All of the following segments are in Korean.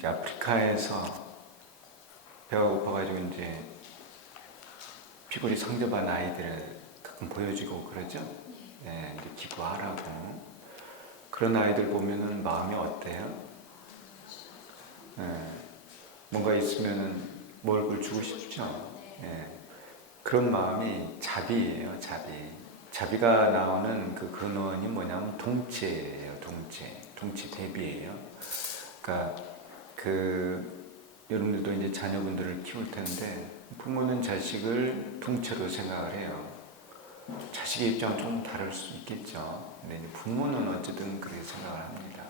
이제 아프리카에서 배가 고파가지고 이제 피골이 성접한 아이들을 가끔 보여주고 그러죠. 네, 이제 기부하라고. 그런 아이들 보면은 마음이 어때요? 네, 뭔가 있으면은 먹을 걸 주고 싶죠. 네, 그런 마음이 자비예요, 자비. 자비가 나오는 그 근원이 뭐냐면 동체예요, 동체 대비예요. 그러니까 여러분들도 이제 자녀분들을 키울 텐데 부모는 자식을 동체로 생각을 해요. 자식의 입장은 좀 다를 수 있겠죠. 근데 이제 부모는 어쨌든 그렇게 생각을 합니다.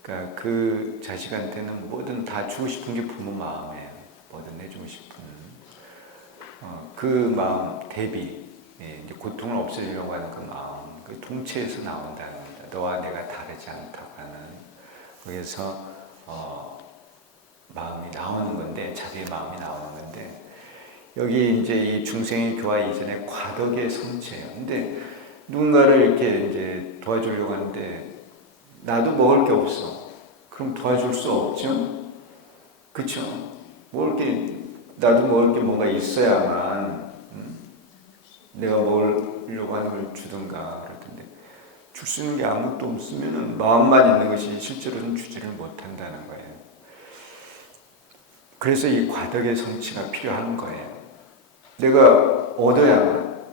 그러니까 그 자식한테는 뭐든 다 주고 싶은 게 부모 마음이에요. 뭐든 해주고 싶은 그 마음 대비, 이제 고통을 없애려고 하는 그 마음, 그 동체에서 나온다는 겁니다. 너와 내가 다르지 않다고 하는. 그래서 마음이 나오는 건데, 자비의 마음이 나오는 건데, 여기 이제 이 중생의 교화 이전에 과덕의 성체예요. 근데 누군가를 이렇게 이제 도와주려고 하는데 나도 먹을 게 없어. 그럼 도와줄 수 없죠? 그쵸? 나도 먹을 게 뭔가 있어야만 내가 먹으려고 하는 걸 주든가 그러던데 줄 수 있는 게 아무것도 없으면 마음만 있는 것이 실제로는 주지를 못한다는 거예요. 그래서 이 과덕의 성취가 필요한 거예요. 내가 얻어야만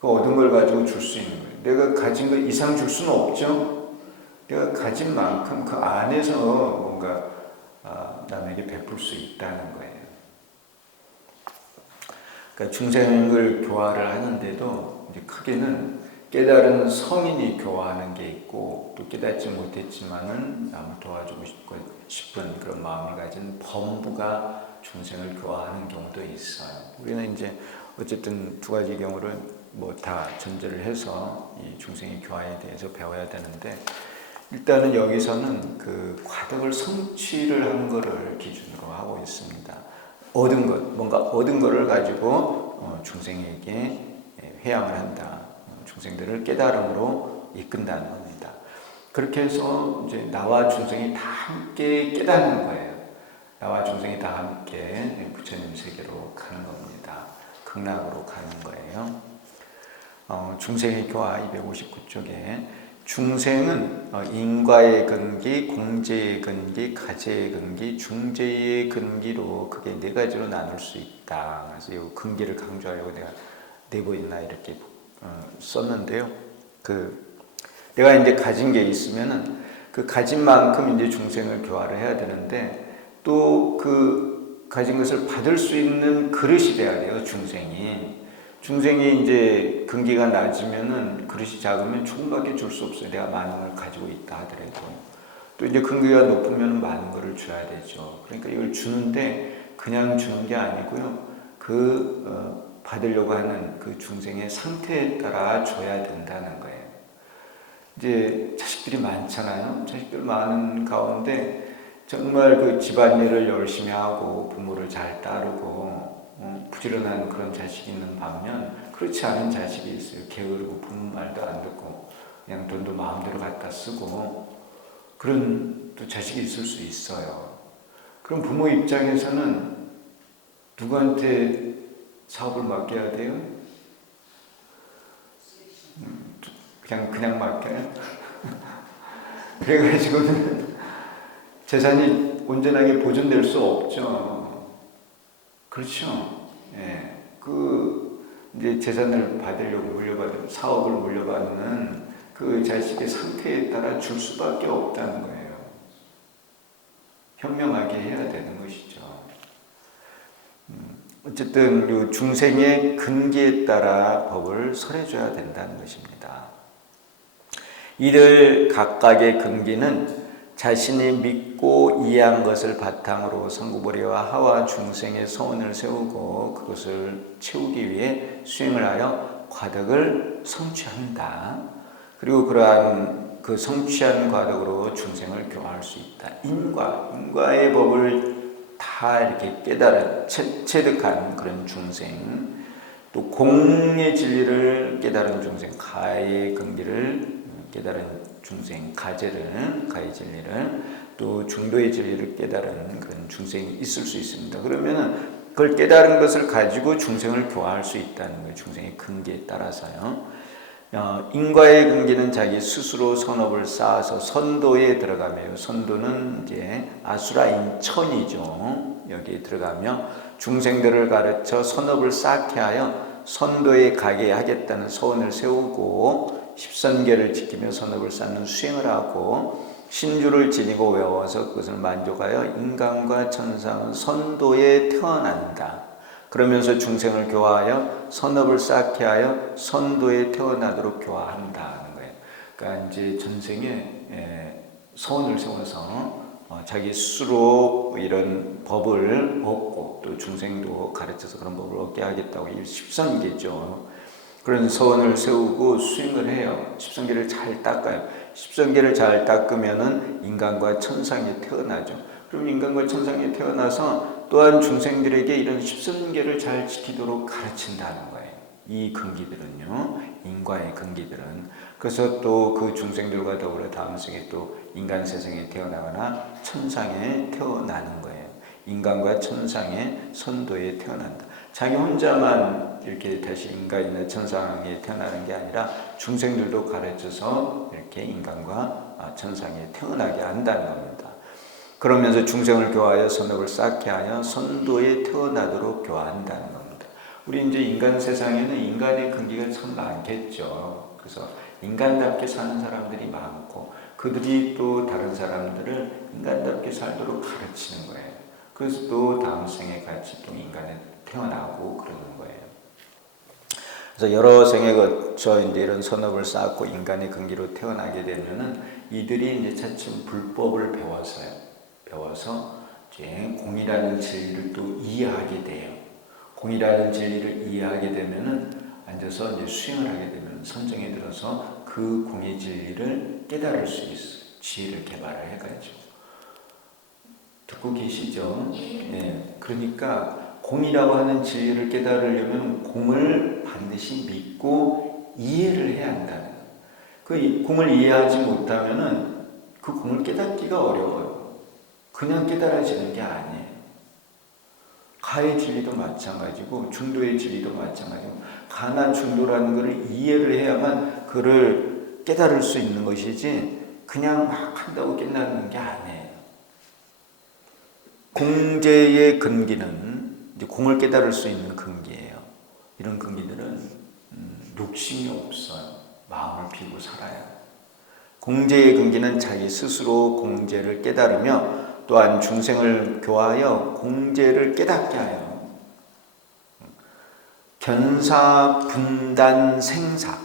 그 얻은 걸 가지고 줄 수 있는 거예요. 내가 가진 것 이상 줄 수는 없죠. 내가 가진 만큼 그 안에서 뭔가 남에게 베풀 수 있다는 거예요. 그러니까 중생을 교화를 하는데도 이제 크게는 깨달은 성인이 교화하는 게 있고 또 깨닫지 못했지만은 남을 도와주고 싶은 그런 마음을 가진 범부가 중생을 교화하는 경우도 있어요. 우리는 이제 어쨌든 두 가지 경우를 뭐 다 전제를 해서 이 중생의 교화에 대해서 배워야 되는데 일단은 여기서는 그 과덕을 성취를 한 거를 기준으로 하고 있습니다. 얻은 것, 뭔가 얻은 거를 가지고 중생에게 회양을 한다. 중생들을 깨달음으로 이끈다는 겁니다. 그렇게 해서 이제 나와 중생이 다 함께 깨닫는 거예요. 나와 중생이 다 함께 부처님 세계로 가는 겁니다. 극락으로 가는 거예요. 중생의 교화 259쪽에 중생은 인과의 근기, 공제의 근기, 가제의 근기, 중제의 근기로 그게 네 가지로 나눌 수 있다. 그래서 이 근기를 강조하려고 내가 내보있나 이렇게 썼는데요. 내가 이제 가진 게 있으면은 그 가진 만큼 이제 중생을 교화를 해야 되는데 또 그 가진 것을 받을 수 있는 그릇이 돼야 돼요. 중생이 이제 근기가 낮으면은 그릇이 작으면 조금밖에 줄 수 없어요. 내가 많은 걸 가지고 있다 하더라도. 또 이제 근기가 높으면 많은 거를 줘야 되죠. 그러니까 이걸 주는데 그냥 주는 게 아니고요. 받으려고 하는 그 중생의 상태에 따라 줘야 된다는 거예요. 이제 자식들이 많잖아요. 자식들 많은 가운데 정말 그 집안일을 열심히 하고 부모를 잘 따르고 부지런한 그런 자식이 있는 반면 그렇지 않은 자식이 있어요. 게으르고 부모 말도 안 듣고 그냥 돈도 마음대로 갖다 쓰고 그런 또 자식이 있을 수 있어요. 그럼 부모 입장에서는 누구한테 사업을 맡겨야 돼요? 그냥 맡겨요? 그래가지고는 재산이 온전하게 보존될 수 없죠. 그렇죠. 예. 이제 재산을 받으려고 물려받은, 사업을 물려받는 그 자식의 상태에 따라 줄 수밖에 없다는 거예요. 현명하게 해야 되는 것이죠. 어쨌든 중생의 근기에 따라 법을 설해줘야 된다는 것입니다. 이들 각각의 근기는 자신이 믿고 이해한 것을 바탕으로 성구보리와 하와 중생의 소원을 세우고 그것을 채우기 위해 수행을 하여 과덕을 성취한다. 그리고 그러한 그 성취한 과덕으로 중생을 교화할 수 있다. 인과의 법을 다 이렇게 깨달은 체득한 그런 중생, 또 공의 진리를 깨달은 중생, 가의 근기를 깨달은 중생, 가의 진리를 또 중도의 진리를 깨달은 그런 중생이 있을 수 있습니다. 그러면은 그걸 깨달은 것을 가지고 중생을 교화할 수 있다는 거예요. 중생의 근기에 따라서요. 인과의 근기는 자기 스스로 선업을 쌓아서 선도에 들어가며, 선도는 이제 아수라인 천이죠. 여기에 들어가며 중생들을 가르쳐 선업을 쌓게 하여 선도에 가게 하겠다는 소원을 세우고 십선계를 지키며 선업을 쌓는 수행을 하고 신주를 지니고 외워서 그것을 만족하여 인간과 천상은 선도에 태어난다. 그러면서 중생을 교화하여 선업을 쌓게 하여 선도에 태어나도록 교화한다는 거예요. 그러니까 이제 전생에 소원을 세워서 자기 스스로 이런 법을 얻고 또 중생도 가르쳐서 그런 법을 얻게 하겠다고 이 십선계죠. 그런 소원을 세우고 수행을 해요. 십선계를 잘 닦아요. 십선계를 잘 닦으면은 인간과 천상에 태어나죠. 그럼 인간과 천상에 태어나서 또한 중생들에게 이런 십선계를 잘 지키도록 가르친다는 거예요. 이 근기들은요, 인과의 근기들은. 그래서 또 그 중생들과 더불어 다음 생에 또 인간 세상에 태어나거나 천상에 태어나는 거예요. 인간과 천상의 선도에 태어난다. 자기 혼자만 이렇게 다시 인간이나 천상에 태어나는 게 아니라 중생들도 가르쳐서 이렇게 인간과 천상에 태어나게 한다는 겁니다. 그러면서 중생을 교화하여 선업을 쌓게 하여 선도에 태어나도록 교화한다는 겁니다. 우리 이제 인간 세상에는 인간의 근기가 참 많겠죠. 그래서 인간답게 사는 사람들이 많고 그들이 또 다른 사람들을 인간답게 살도록 가르치는 거예요. 그래서 또 다음 생에 같이 또 인간에 태어나고 그러는 거예요. 그래서 여러 생에 거쳐 이제 이런 선업을 쌓고 인간의 근기로 태어나게 되면은 이들이 이제 차츰 불법을 배워서 이제 공이라는 진리를 또 이해하게 돼요. 공이라는 진리를 이해하게 되면은 앉아서 이제 수행을 하게 되면 선정에 들어서 그 공의 진리를 깨달을 수 있어요. 지혜를 개발을 해가지고. 듣고 계시죠? 네. 그러니까 공이라고 하는 진리를 깨달으려면 공을 반드시 믿고 이해를 해야 한다는 거예요. 그 공을 이해하지 못하면은 그 공을 깨닫기가 어려워요. 그냥 깨달아지는 게 아니에요. 가의 진리도 마찬가지고 중도의 진리도 마찬가지고 가나 중도라는 것을 이해를 해야만 그를 깨달을 수 있는 것이지 그냥 막 한다고 깨닫는 게 아니에요. 공제의 근기는 이제 공을 깨달을 수 있는 근기예요. 이런 근기들은 욕심이 없어요. 마음을 비우고 살아요. 공제의 근기는 자기 스스로 공제를 깨달으며 또한 중생을 교화하여 공제를 깨닫게 하여 견사 분단 생사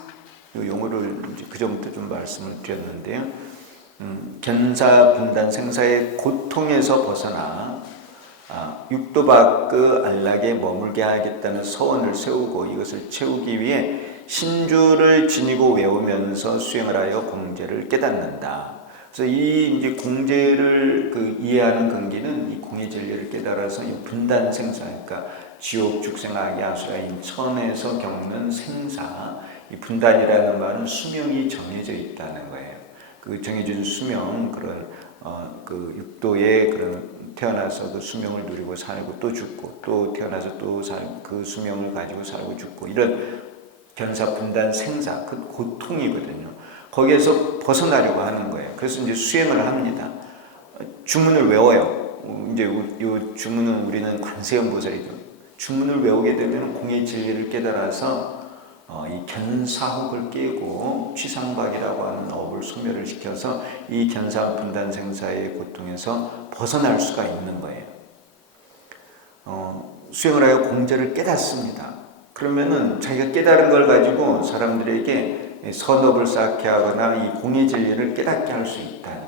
이 용어를 그 전부터 좀 말씀을 드렸는데요. 견사 분단 생사의 고통에서 벗어나 육도밖의 안락에 머물게 하겠다는 소원을 세우고 이것을 채우기 위해 신주를 지니고 외우면서 수행을 하여 공제를 깨닫는다. 그래서 이 이제 공제를 이해하는 근기는 이 공의 진리를 깨달아서 이 분단 생사, 그러니까 지옥, 죽생, 악의 아수라인 천에서 겪는 생사, 이 분단이라는 말은 수명이 정해져 있다는 거예요. 그 정해진 수명, 그런 그 육도의 그런 태어나서 그 수명을 누리고 살고 또 죽고 또 태어나서 또 그 수명을 가지고 살고 죽고 이런 견사 분단 생사, 그 고통이거든요. 거기에서 벗어나려고 하는 거예요. 그래서 이제 수행을 합니다. 주문을 외워요. 이제 이 주문은 우리는 관세음보살이죠. 주문을 외우게 되면 공의 진리를 깨달아서 이 견사혹을 깨고 취상박이라고 하는 업을 소멸을 시켜서 이 견사 분단 생사의 고통에서 벗어날 수가 있는 거예요. 수행을 하여 공제를 깨닫습니다. 그러면은 자기가 깨달은 걸 가지고 사람들에게 선업을 쌓게 하거나 이 공의 진리를 깨닫게 할 수 있다는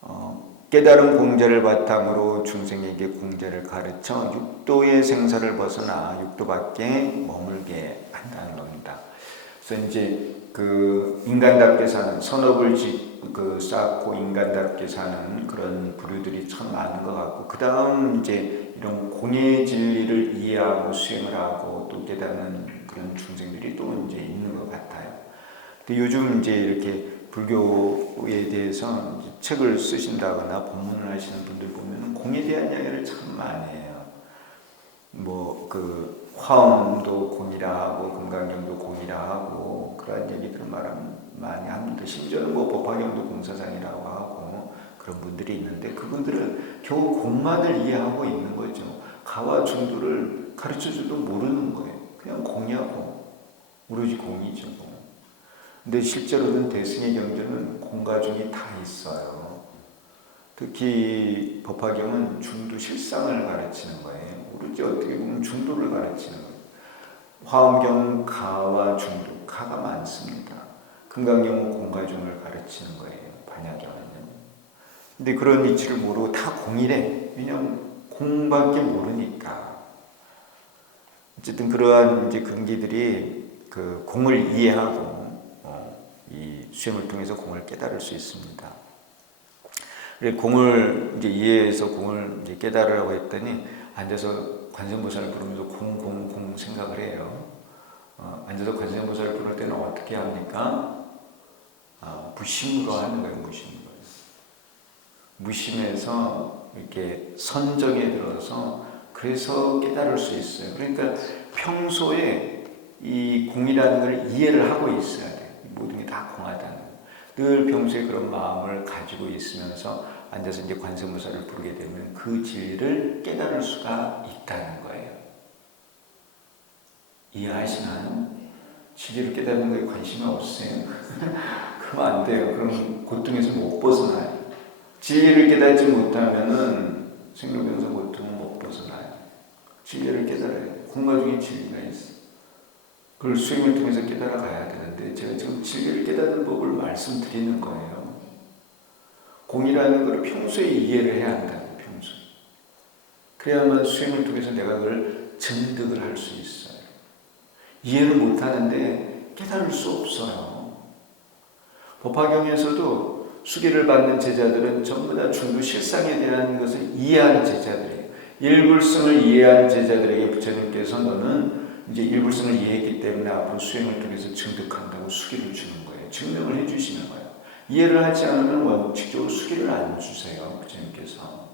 거예요. 깨달은 공제를 바탕으로 중생에게 공제를 가르쳐 육도의 생사를 벗어나 육도 밖에 머물게 한다는 겁니다. 그래서 이제 그 인간답게 사는 선업을 쌓고 인간답게 사는 그런 부류들이 참 많은 것 같고 그 다음 이제 이런 공의 진리를 이해하고 수행을 하고 또 깨닫는 그런 중생들이 또 이제 있는 것 같아요. 근데 요즘 이제 이렇게 불교에 대해서 이제 책을 쓰신다거나 법문을 하시는 분들 보면 공에 대한 이야기를 참 많이 해요. 뭐 그 화엄도 공이라 하고 금강경도 공이라 하고 그런 얘기들을 많이 합니다. 심지어는 뭐 법화경도 공사장이라고 하고 그런 분들이 있는데 그분들은 겨우 공만을 이해하고 있는 거죠. 가와 중도를 가르쳐줘도 모르는 거예요. 그냥 공이야 공. 오로지 공이죠. 공. 근데 실제로는 대승의 경전은 공과 중이 다 있어요. 특히 법화경은 중도 실상을 가르치는 거예요. 오로지 어떻게 보면 중도를 가르치는 거예요. 화엄경 가와 중도, 가가 많습니다. 금강경은 공과 중을 가르치는 거예요. 반야경은요. 근데 그런 이치를 모르고 다 공이래. 왜냐하면 공밖에 모르니까. 어쨌든 그러한 이제 근기들이 그 공을 이해하고 이 수행을 통해서 공을 깨달을 수 있습니다. 공을 이제 이해해서 공을 이제 깨달으라고 했더니 앉아서 관세음보살을 부르면서 공 생각을 해요. 앉아서 관세음보살을 부를 때는 어떻게 합니까? 무심으로 하는 거예요. 무심으로. 무심해서 이렇게 선정에 들어서 그래서 깨달을 수 있어요. 그러니까 평소에 이 공이라는 걸 이해를 하고 있어야 돼요. 모든 게 다 공하다는 거예요. 늘 평소에 그런 마음을 가지고 있으면서 앉아서 이제 관세음보살을 부르게 되면 그 진리를 깨달을 수가 있다는 거예요. 이해하시나요? 진리를 깨닫는 거에 관심이 없어요. 그러면 안 돼요. 그럼 고통에서 못 벗어나요. 진리를 깨닫지 못하면은 생로병사 고통은 못 벗어나요. 진리를 깨달아요. 공과 중에 진리가 있어. 그걸 수행을 통해서 깨달아 가야 되는데 제가 지금 진리를 깨닫는 법을 말씀드리는 거예요. 공이라는 걸 평소에 이해를 해야 한다는 거예요. 평소에. 그래야만 수행을 통해서 내가 그걸 증득을 할 수 있어요. 이해를 못하는데 깨달을 수 없어요. 법화경에서도 수기를 받는 제자들은 전부 다 중도 실상에 대한 것을 이해하는 제자들이에요. 일불승을 이해한 제자들에게 부처님께서 너는 이제 일불승을 이해했기 때문에 앞으로 수행을 통해서 증득한다고 수기를 주는 거예요. 증명을 해주시는 거예요. 이해를 하지 않으면 원칙적으로 수기를 안 주세요. 부처님께서.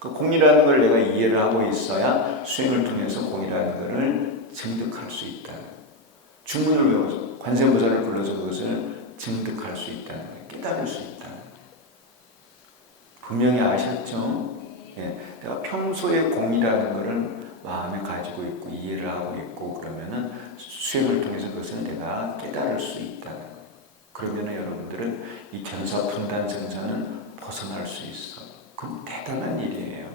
그 공이라는 걸 내가 이해를 하고 있어야 수행을 통해서 공이라는 것을 증득할 수 있다. 주문을 외워서 관세음보살을 불러서 그것을 증득할 수 있다는 거예요. 깨달을 수 있다는 거예요. 분명히 아셨죠? 예, 내가 평소에 공이라는 것을 마음에 가지고 있고 이해를 하고 있고 그러면은 수행을 통해서 그것을 내가 깨달을 수 있다는 거예요. 그러면은 여러분들은 이 견사 분단 생사는 벗어날 수 있어. 그건 대단한 일이에요.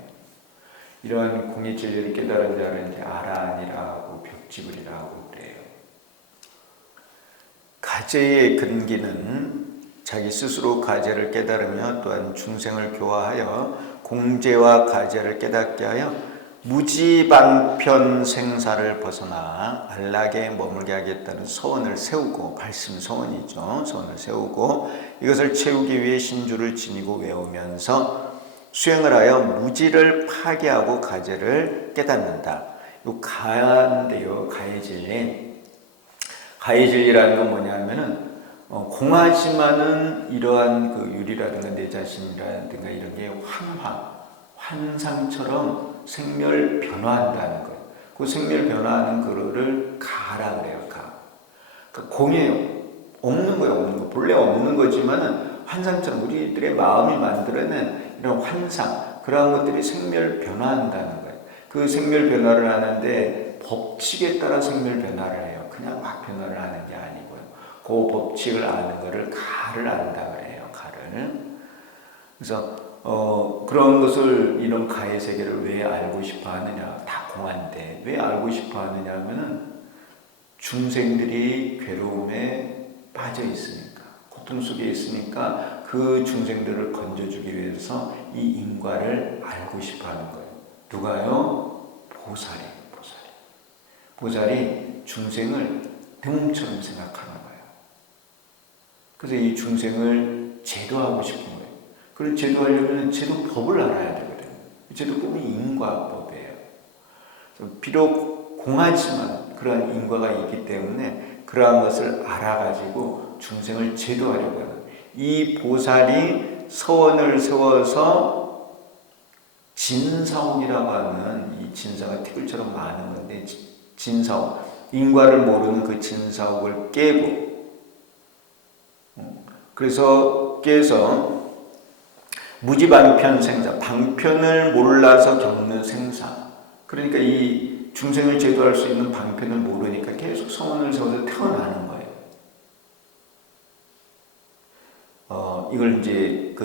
이러한 공의 진리를 깨달은 자를 이제 아라한이라고 벽지불이라고 그래요. 가제의 근기는 자기 스스로 가제를 깨달으며 또한 중생을 교화하여 공제와 가제를 깨닫게 하여 무지방편 생사를 벗어나 안락에 머물게 하겠다는 서원을 세우고, 발심 서원이죠. 서원을 세우고 이것을 채우기 위해 신주를 지니고 외우면서 수행을 하여 무지를 파괴하고 가제를 깨닫는다. 이 가인데요. 가의 진리. 가의 진리라는 건 뭐냐면은 공하지만은 이러한 그 유리라든가 내 자신이라든가 이런 게 환상처럼 생멸 변화한다는 거예요. 그 생멸 변화하는 그거를 가라 그래요. 가. 그러니까 공이에요. 없는 거예요. 없는 거. 본래 없는 거지만은 환상처럼 우리들의 마음이 만들어낸 이런 환상, 그러한 것들이 생멸 변화한다는 거예요. 그 생멸 변화를 하는데 법칙에 따라 생멸 변화를 해요. 그냥 막 변화를 하는 게 아니고요. 그 법칙을 아는 거를 가를 안다 그래요. 가를. 그래서 그런 것을 이런 가의 세계를 왜 알고 싶어 하느냐? 다 공한데 왜 알고 싶어 하느냐 하면은 중생들이 괴로움에 빠져 있으니까, 고통 속에 있으니까 그 중생들을 건져주기 위해서 이 인과를 알고 싶어 하는 거예요. 누가요? 보살이에요. 보살이 중생을 등처럼 생각하는 거예요. 그래서 이 중생을 제도하고 싶은 거예요. 그걸 제도하려면 제도법을 알아야 되거든요. 제도법이 인과법이에요. 비록 공하지만 그러한 인과가 있기 때문에 그러한 것을 알아가지고 중생을 제도하려고 하는 이 보살이 서원을 세워서 진사옥이라고 하는 이 진사가 티끌처럼 많은 건데 진사옥, 인과를 모르는 그 진사옥을 깨고 그래서 깨서 무지방편 생사, 방편을 몰라서 겪는 생사. 그러니까 이 중생을 제도할 수 있는 방편을 모르니까 계속 서원을 세워서 태어나는 거예요. 이걸 이제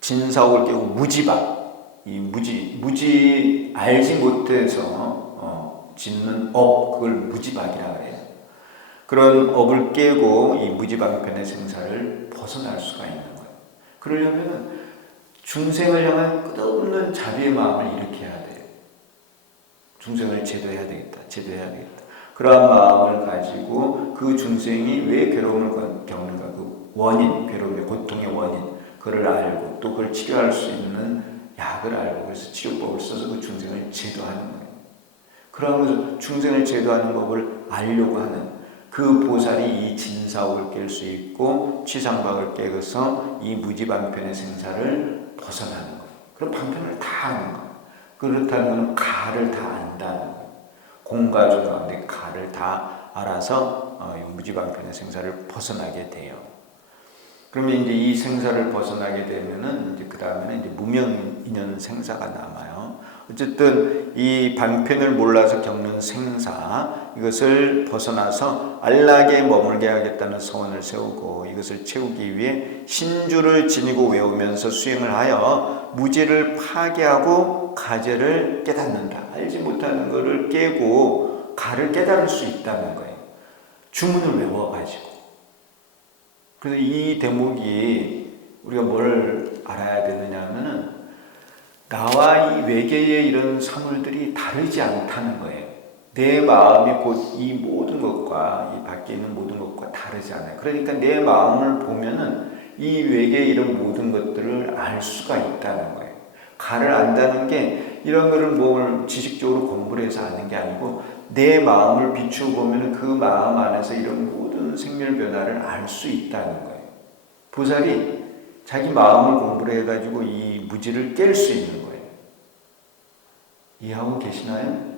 진사옥을 깨고 무지방, 이 무지 알지 못해서 짓는 업, 그걸 무지박이라 그래요. 그런 업을 깨고 이 무지방편의 생사를 벗어날 수가 있는 거예요. 그러려면 중생을 향한 끝없는 자비의 마음을 일으켜야 돼요. 중생을 제도해야 되겠다. 그러한 마음을 가지고 그 중생이 왜 괴로움을 겪는가, 그 원인, 괴로움의 고통의 원인, 그걸 알고 또 그걸 치료할 수 있는 약을 알고 그래서 치료법을 써서 그 중생을 제도하는 거예요. 그러면서 중생을 제도하는 법을 알려고 하는 그 보살이 이 진사옥을 깰 수 있고 취상박을 깨서 이 무지방편의 생사를 벗어나는 거예요. 그럼 방편을 다 아는 거예요. 그렇다는 것은 가를 다 안다는 거예요. 공과조 가운데 가를 다 알아서 무지방편의 생사를 벗어나게 돼요. 그러면 이제 이 생사를 벗어나게 되면은 이제 그 다음에는 이제 무명인연 생사가 남아요. 어쨌든 이 방편을 몰라서 겪는 생사, 이것을 벗어나서 안락에 머물게 하겠다는 소원을 세우고 이것을 채우기 위해 신주를 지니고 외우면서 수행을 하여 무지를 파괴하고 가제를 깨닫는다. 알지 못하는 것을 깨고 가를 깨달을 수 있다는 거예요. 주문을 외워가지고. 그래서 이 대목이 우리가 뭘 알아야 되느냐 하면은 나와 이 외계의 이런 사물들이 다르지 않다는 거예요. 내 마음이 곧 이 모든 것과 이 밖에 있는 모든 것과 다르지 않아요. 그러니까 내 마음을 보면은 이 외계의 이런 모든 것들을 알 수가 있다는 거예요. 가를 안다는 게 이런 거를 뭘 지식적으로 공부를 해서 아는 게 아니고 내 마음을 비추어 보면은 그 마음 안에서 이런 모든 생멸 변화를 알 수 있다는 거예요. 보살이 자기 마음을 공부를 해가지고 이 무지를 깰 수 있는 거예요. 이해하고 계시나요?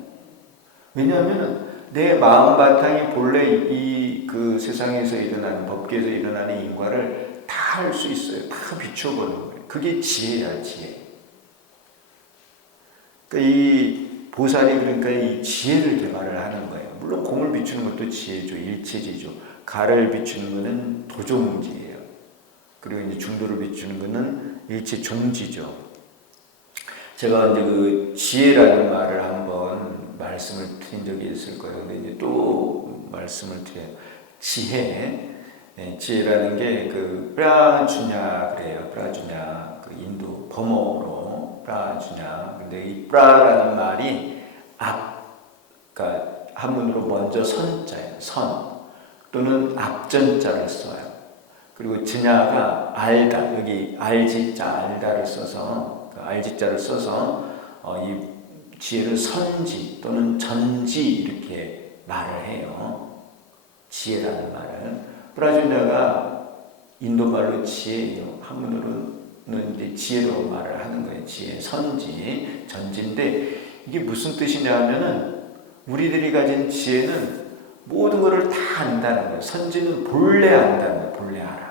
왜냐하면 내 마음 바탕이 본래 이 그 세상에서 일어나는 법계에서 일어나는 인과를 다 알 수 있어요. 다 비추어 보는 거예요. 그게 지혜야, 지혜. 그러니까 이 보살이 그러니까 이 지혜를 개발을 하는 거예요. 물론 공을 비추는 것도 지혜죠, 일체지죠. 가를 비추는 것은 도종지예요. 그리고 이제 중도를 비추는 것은 일체 종지죠. 제가 이제 그 지혜라는 말을 한번 말씀을 드린 적이 있을 거예요. 근데 이제 또 말씀을 드려요. 지혜, 지혜라는 게 그 프라주냐 그래요. 프라주냐, 그 인도 범어로 프라주냐. 근데 이 프라라는 말이 그러니까 한문으로 먼저 선자예요. 선 또는 앞전자를 써요. 그리고 진야가 알다, 여기 알지자, 알다를 써서 알지자를 써서 이 지혜를 선지 또는 전지 이렇게 말을 해요. 지혜라는 말을. 프라주냐가 인도말로 지혜예요. 한문으로는 이제 지혜로 말을 하는 거예요. 지혜, 선지, 전지인데 이게 무슨 뜻이냐 하면은 우리들이 가진 지혜는 모든 것을 다 안다는 거예요. 선지는 본래 안다는 거예요. 본래 알아.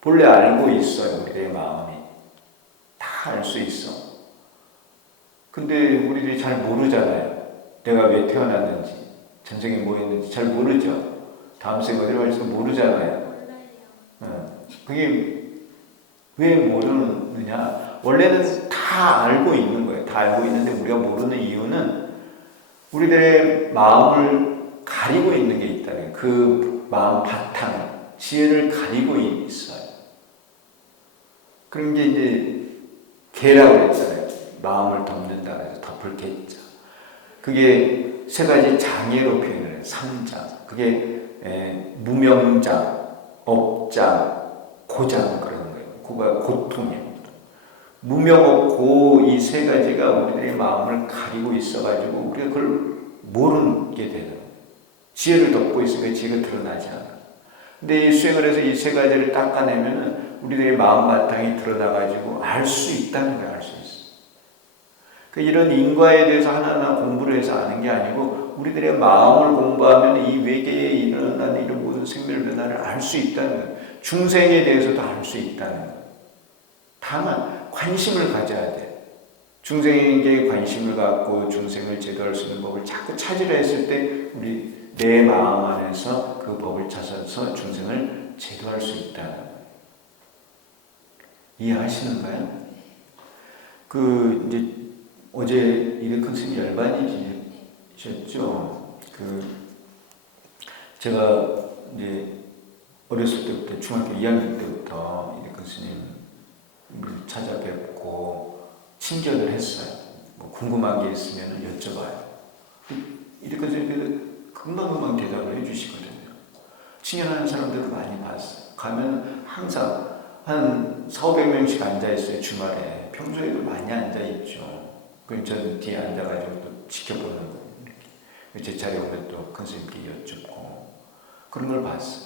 본래 알고 있어요. 우리의 마음이. 다 알 수 있어. 근데 우리들이 잘 모르잖아요. 내가 왜 태어났는지, 전생에 뭐 했는지 잘 모르죠. 다음 생에 어디로 갈지도 모르잖아요. 그게 왜 모르느냐? 원래는 다 알고 있는 거예요. 다 알고 있는데 우리가 모르는 이유는 우리들의 마음을 가리고 있는 게 있다는 거예요. 그 마음 바탕, 지혜를 가리고 있어요. 그런 게 이제 개라고 했잖아요. 마음을 덮는다 그래서 덮을 개자. 그게 세 가지 장애로 표현을 해요. 삼장. 그게 무명장, 업장, 고장 그런 거예요. 그가 고통이에요. 무명업고 이 세 가지가 우리들의 마음을 가리고 있어가지고 우리가 그걸 모르게 되는 거예요. 지혜를 덮고 있으니까 지혜가 드러나지 않아. 근데 이 수행을 해서 이 세 가지를 닦아내면은 우리들의 마음 바탕이 드러나가지고 알 수 있다는 걸 알 수 있어. 이런 인과에 대해서 하나하나 공부를 해서 아는 게 아니고 우리들의 마음을 공부하면 이 외계에 일어나는 이런 모든 생멸 변화를 알 수 있다는 거예요. 중생에 대해서도 알 수 있다는 거예요. 다만 관심을 가져야 돼. 중생에게 관심을 갖고 중생을 제도할 수 있는 법을 자꾸 찾으려 했을 때 우리 내 마음 안에서 그 법을 찾아서 중생을 제도할 수 있다는 거예요. 이해하시는가요? 이제 어제 이르큰 스님이 열반이셨죠. 제가 이제 어렸을 때부터 중학교 2학년 때부터 이르큰 스님을 찾아뵙고 친견을 했어요. 뭐 궁금한 게 있으면 여쭤봐요. 이르큰 스님께서 금방금방 대답을 해주시거든요. 친견하는 사람들도 많이 봤어요. 가면 항상 한 400~500명씩 앉아있어요. 주말에. 평소에도 많이 앉아있죠. 그럼 저는 뒤에 앉아가지고 또 지켜보는 거예요. 제 차례 오면 또 큰 스님께 여쭙고 그런 걸 봤어요.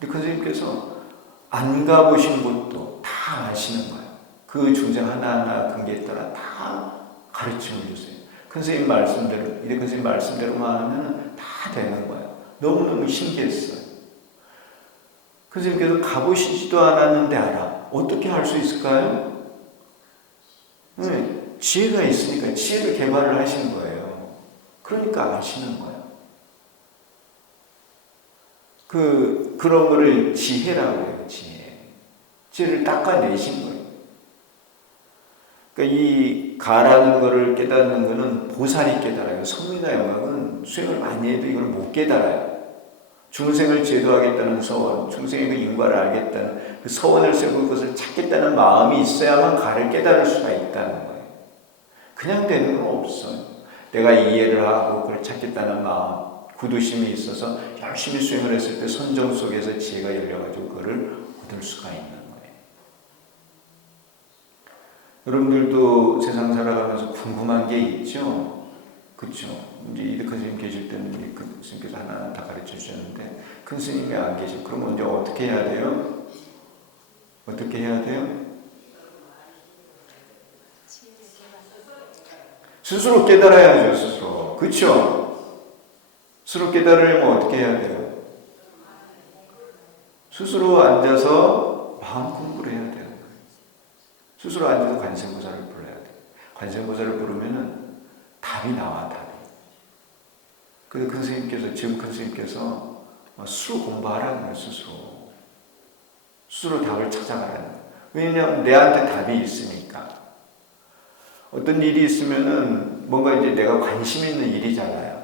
근데 큰 스님께서 안 가보신 곳도 다 아시는 거예요. 그 중생 하나하나 근기에 따라 다 가르침을 줬어요. 큰 스님 말씀대로, 이래 큰 스님 말씀대로만 하면 다 되는 거예요. 너무너무 신기했어요. 큰 스님께서 가보시지도 않았는데 알아. 어떻게 할 수 있을까요? 네, 지혜가 있으니까 지혜를 개발을 하신 거예요. 그러니까 아시는 거예요. 그런 거를 지혜라고 해요. 지혜를 닦아내신 거예요. 그러니까 이 가라는 거를 깨닫는 거는 보살이 깨달아요. 성미나 영학은 수행을 많이 해도 이걸 못 깨달아요. 중생을 제도하겠다는 서원, 중생의 그 인과를 알겠다는 그 서원을 세우고 그것을 찾겠다는 마음이 있어야만 가를 깨달을 수가 있다는 거예요. 그냥 되는 건 없어요. 내가 이해를 하고 그걸 찾겠다는 마음, 구두심이 있어서 열심히 수행을 했을 때 선정 속에서 지혜가 열려가지고 그거를 얻을 수가 있는 거예요. 여러분들도 세상 살아가면서 궁금한 게 있죠? 그렇죠? 이제 이득한 스님 계실 때는 큰 스님께서 하나하나 다 가르쳐 주셨는데 큰 스님이 안 계시고 그러면 이제 어떻게 해야 돼요? 어떻게 해야 돼요? 스스로 깨달아야죠. 스스로. 그렇죠? 스스로 깨달으려면 어떻게 해야 돼요? 스스로 앉아서 마음 공부를 해야 돼요. 스스로 앉아서 관세음보살을 불러야 돼요. 관세음보살을 부르면은 답이 나와, 답이. 그래서 큰 스님께서, 지금 큰 스님께서 스스로 공부하라는 거예요, 스스로. 스스로 답을 찾아가라는 거예요. 왜냐하면 내한테 답이 있으니까. 어떤 일이 있으면은 뭔가 이제 내가 관심 있는 일이잖아요.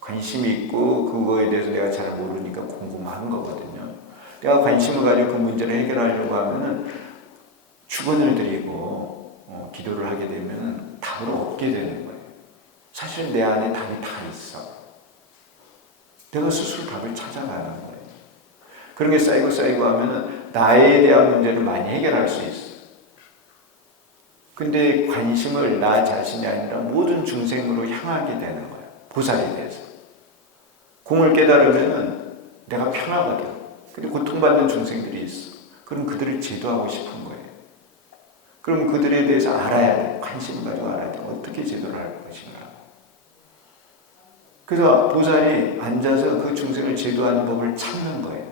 관심이 있고 그거에 대해서 내가 잘 모르니까 궁금한 거거든요. 내가 관심을 가지고 그 문제를 해결하려고 하면은 축원을 드리고 기도를 하게 되면은 답을 얻게 되는 거예요. 사실 내 안에 답이 다 있어. 내가 스스로 답을 찾아가는 거예요. 그런 게 쌓이고 하면은 나에 대한 문제를 많이 해결할 수 있어. 근데 관심을 나 자신이 아니라 모든 중생으로 향하게 되는 거예요. 보살에 대해서. 공을 깨달으면은 내가 편하거든. 근데 고통받는 중생들이 있어. 그럼 그들을 제도하고 싶은 거예요. 그럼 그들에 대해서 알아야 돼. 관심을 가지고 알아야 돼. 어떻게 제도를 할 것인가. 그래서 보살이 앉아서 그 중생을 제도하는 법을 찾는 거예요.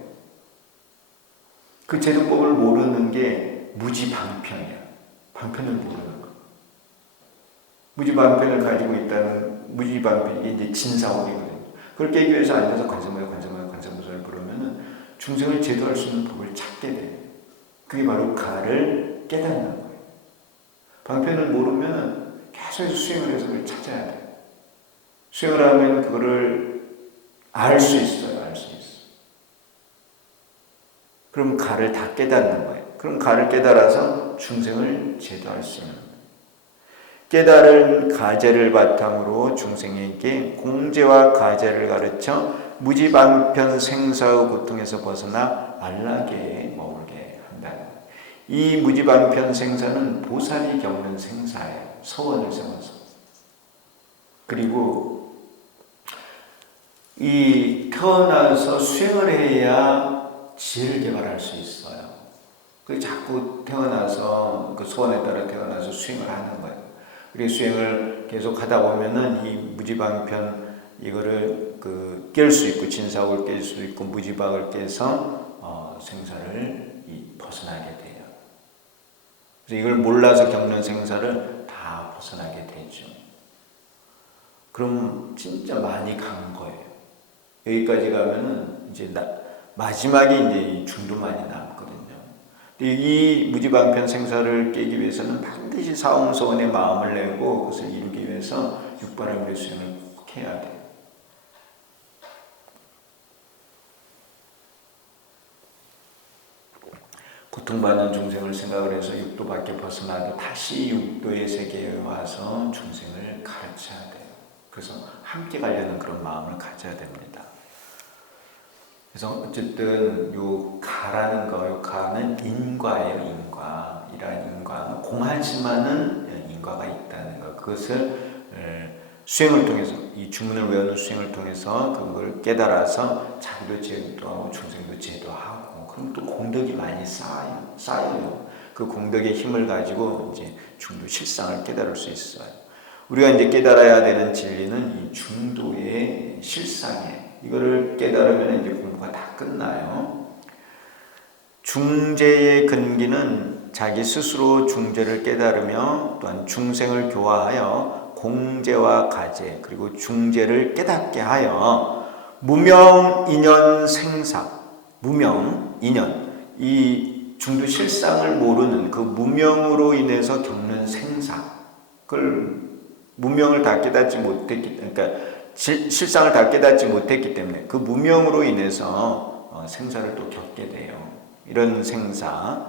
그 제도법을 모르는 게 무지방편이야. 방편을 모르는 거. 무지방편을 가지고 있다는 무지방편이 이제 진사오리거든요. 그걸 깨기 위해서 앉아서 관세음보살을 부르면은 중생을 제도할 수 있는 법을 찾게 돼요. 그게 바로 가를 깨닫는 거예요. 방편을 모르면 계속 수행을 해서 그걸 찾아야 돼요. 수행을 하면 그거를 알 수 있어요. 알 수 있어. 그럼 가를 다 깨닫는 거예요. 그럼 가를 깨달아서 중생을 제도할 수 있는 거예요. 깨달은 가제를 바탕으로 중생에게 공제와 가제를 가르쳐 무지방편 생사의 고통에서 벗어나 안락에 머물게 한다는 거예요. 이 무지방편 생사는 보살이 겪는 생사예요. 서원을 세워서. 그리고 이 태어나서 수행을 해야 지혜를 개발할 수 있어요. 그 자꾸 태어나서 그 소원에 따라 태어나서 수행을 하는 거예요. 그리고 수행을 계속 하다 보면은 이 무지방편 이거를 깰 수 있고 진사옥을 깰 수 있고 무지박을 깨서 생사를 벗어나게 돼요. 그래서 이걸 몰라서 겪는 생사를 다 벗어나게 되죠. 그럼 진짜 많이 간 거예요. 여기까지 가면은 이제 마지막에 이제 중도만이 남거든요. 이 무지방편 생사를 깨기 위해서는 반드시 사홍소원의 마음을 내고 그것을 이루기 위해서 육바라밀의 수행을 꼭 해야 돼요. 고통받는 중생을 생각을 해서 육도밖에 벗어나도 다시 육도의 세계에 와서 중생을 가르쳐야 돼요. 그래서 함께 가려는 그런 마음을 가져야 됩니다. 그래서 어쨌든 요 가라는 거, 요 가는 인과예요. 인과. 이러한 인과. 공하지만은 인과가 있다는 거. 그것을 수행을 통해서, 이 주문을 외우는 수행을 통해서 그걸 깨달아서 자기도 제도하고 중생도 제도하고, 그럼 또 공덕이 많이 쌓여요. 그 공덕의 힘을 가지고 이제 중도 실상을 깨달을 수 있어요. 우리가 이제 깨달아야 되는 진리는 이 중도의 실상이에요. 이거를 깨달으면 이제 공부가 다 끝나요. 중재의 근기는 자기 스스로 중재를 깨달으며 또한 중생을 교화하여 공재와 가재 그리고 중재를 깨닫게 하여 무명 인연 생사, 무명 인연, 이 중도 실상을 모르는 그 무명으로 인해서 겪는 생사, 그걸 무명을 다 깨닫지 못했기 때문에, 그러니까 실상을 다 깨닫지 못했기 때문에 그 무명으로 인해서 생사를 또 겪게 돼요. 이런 생사,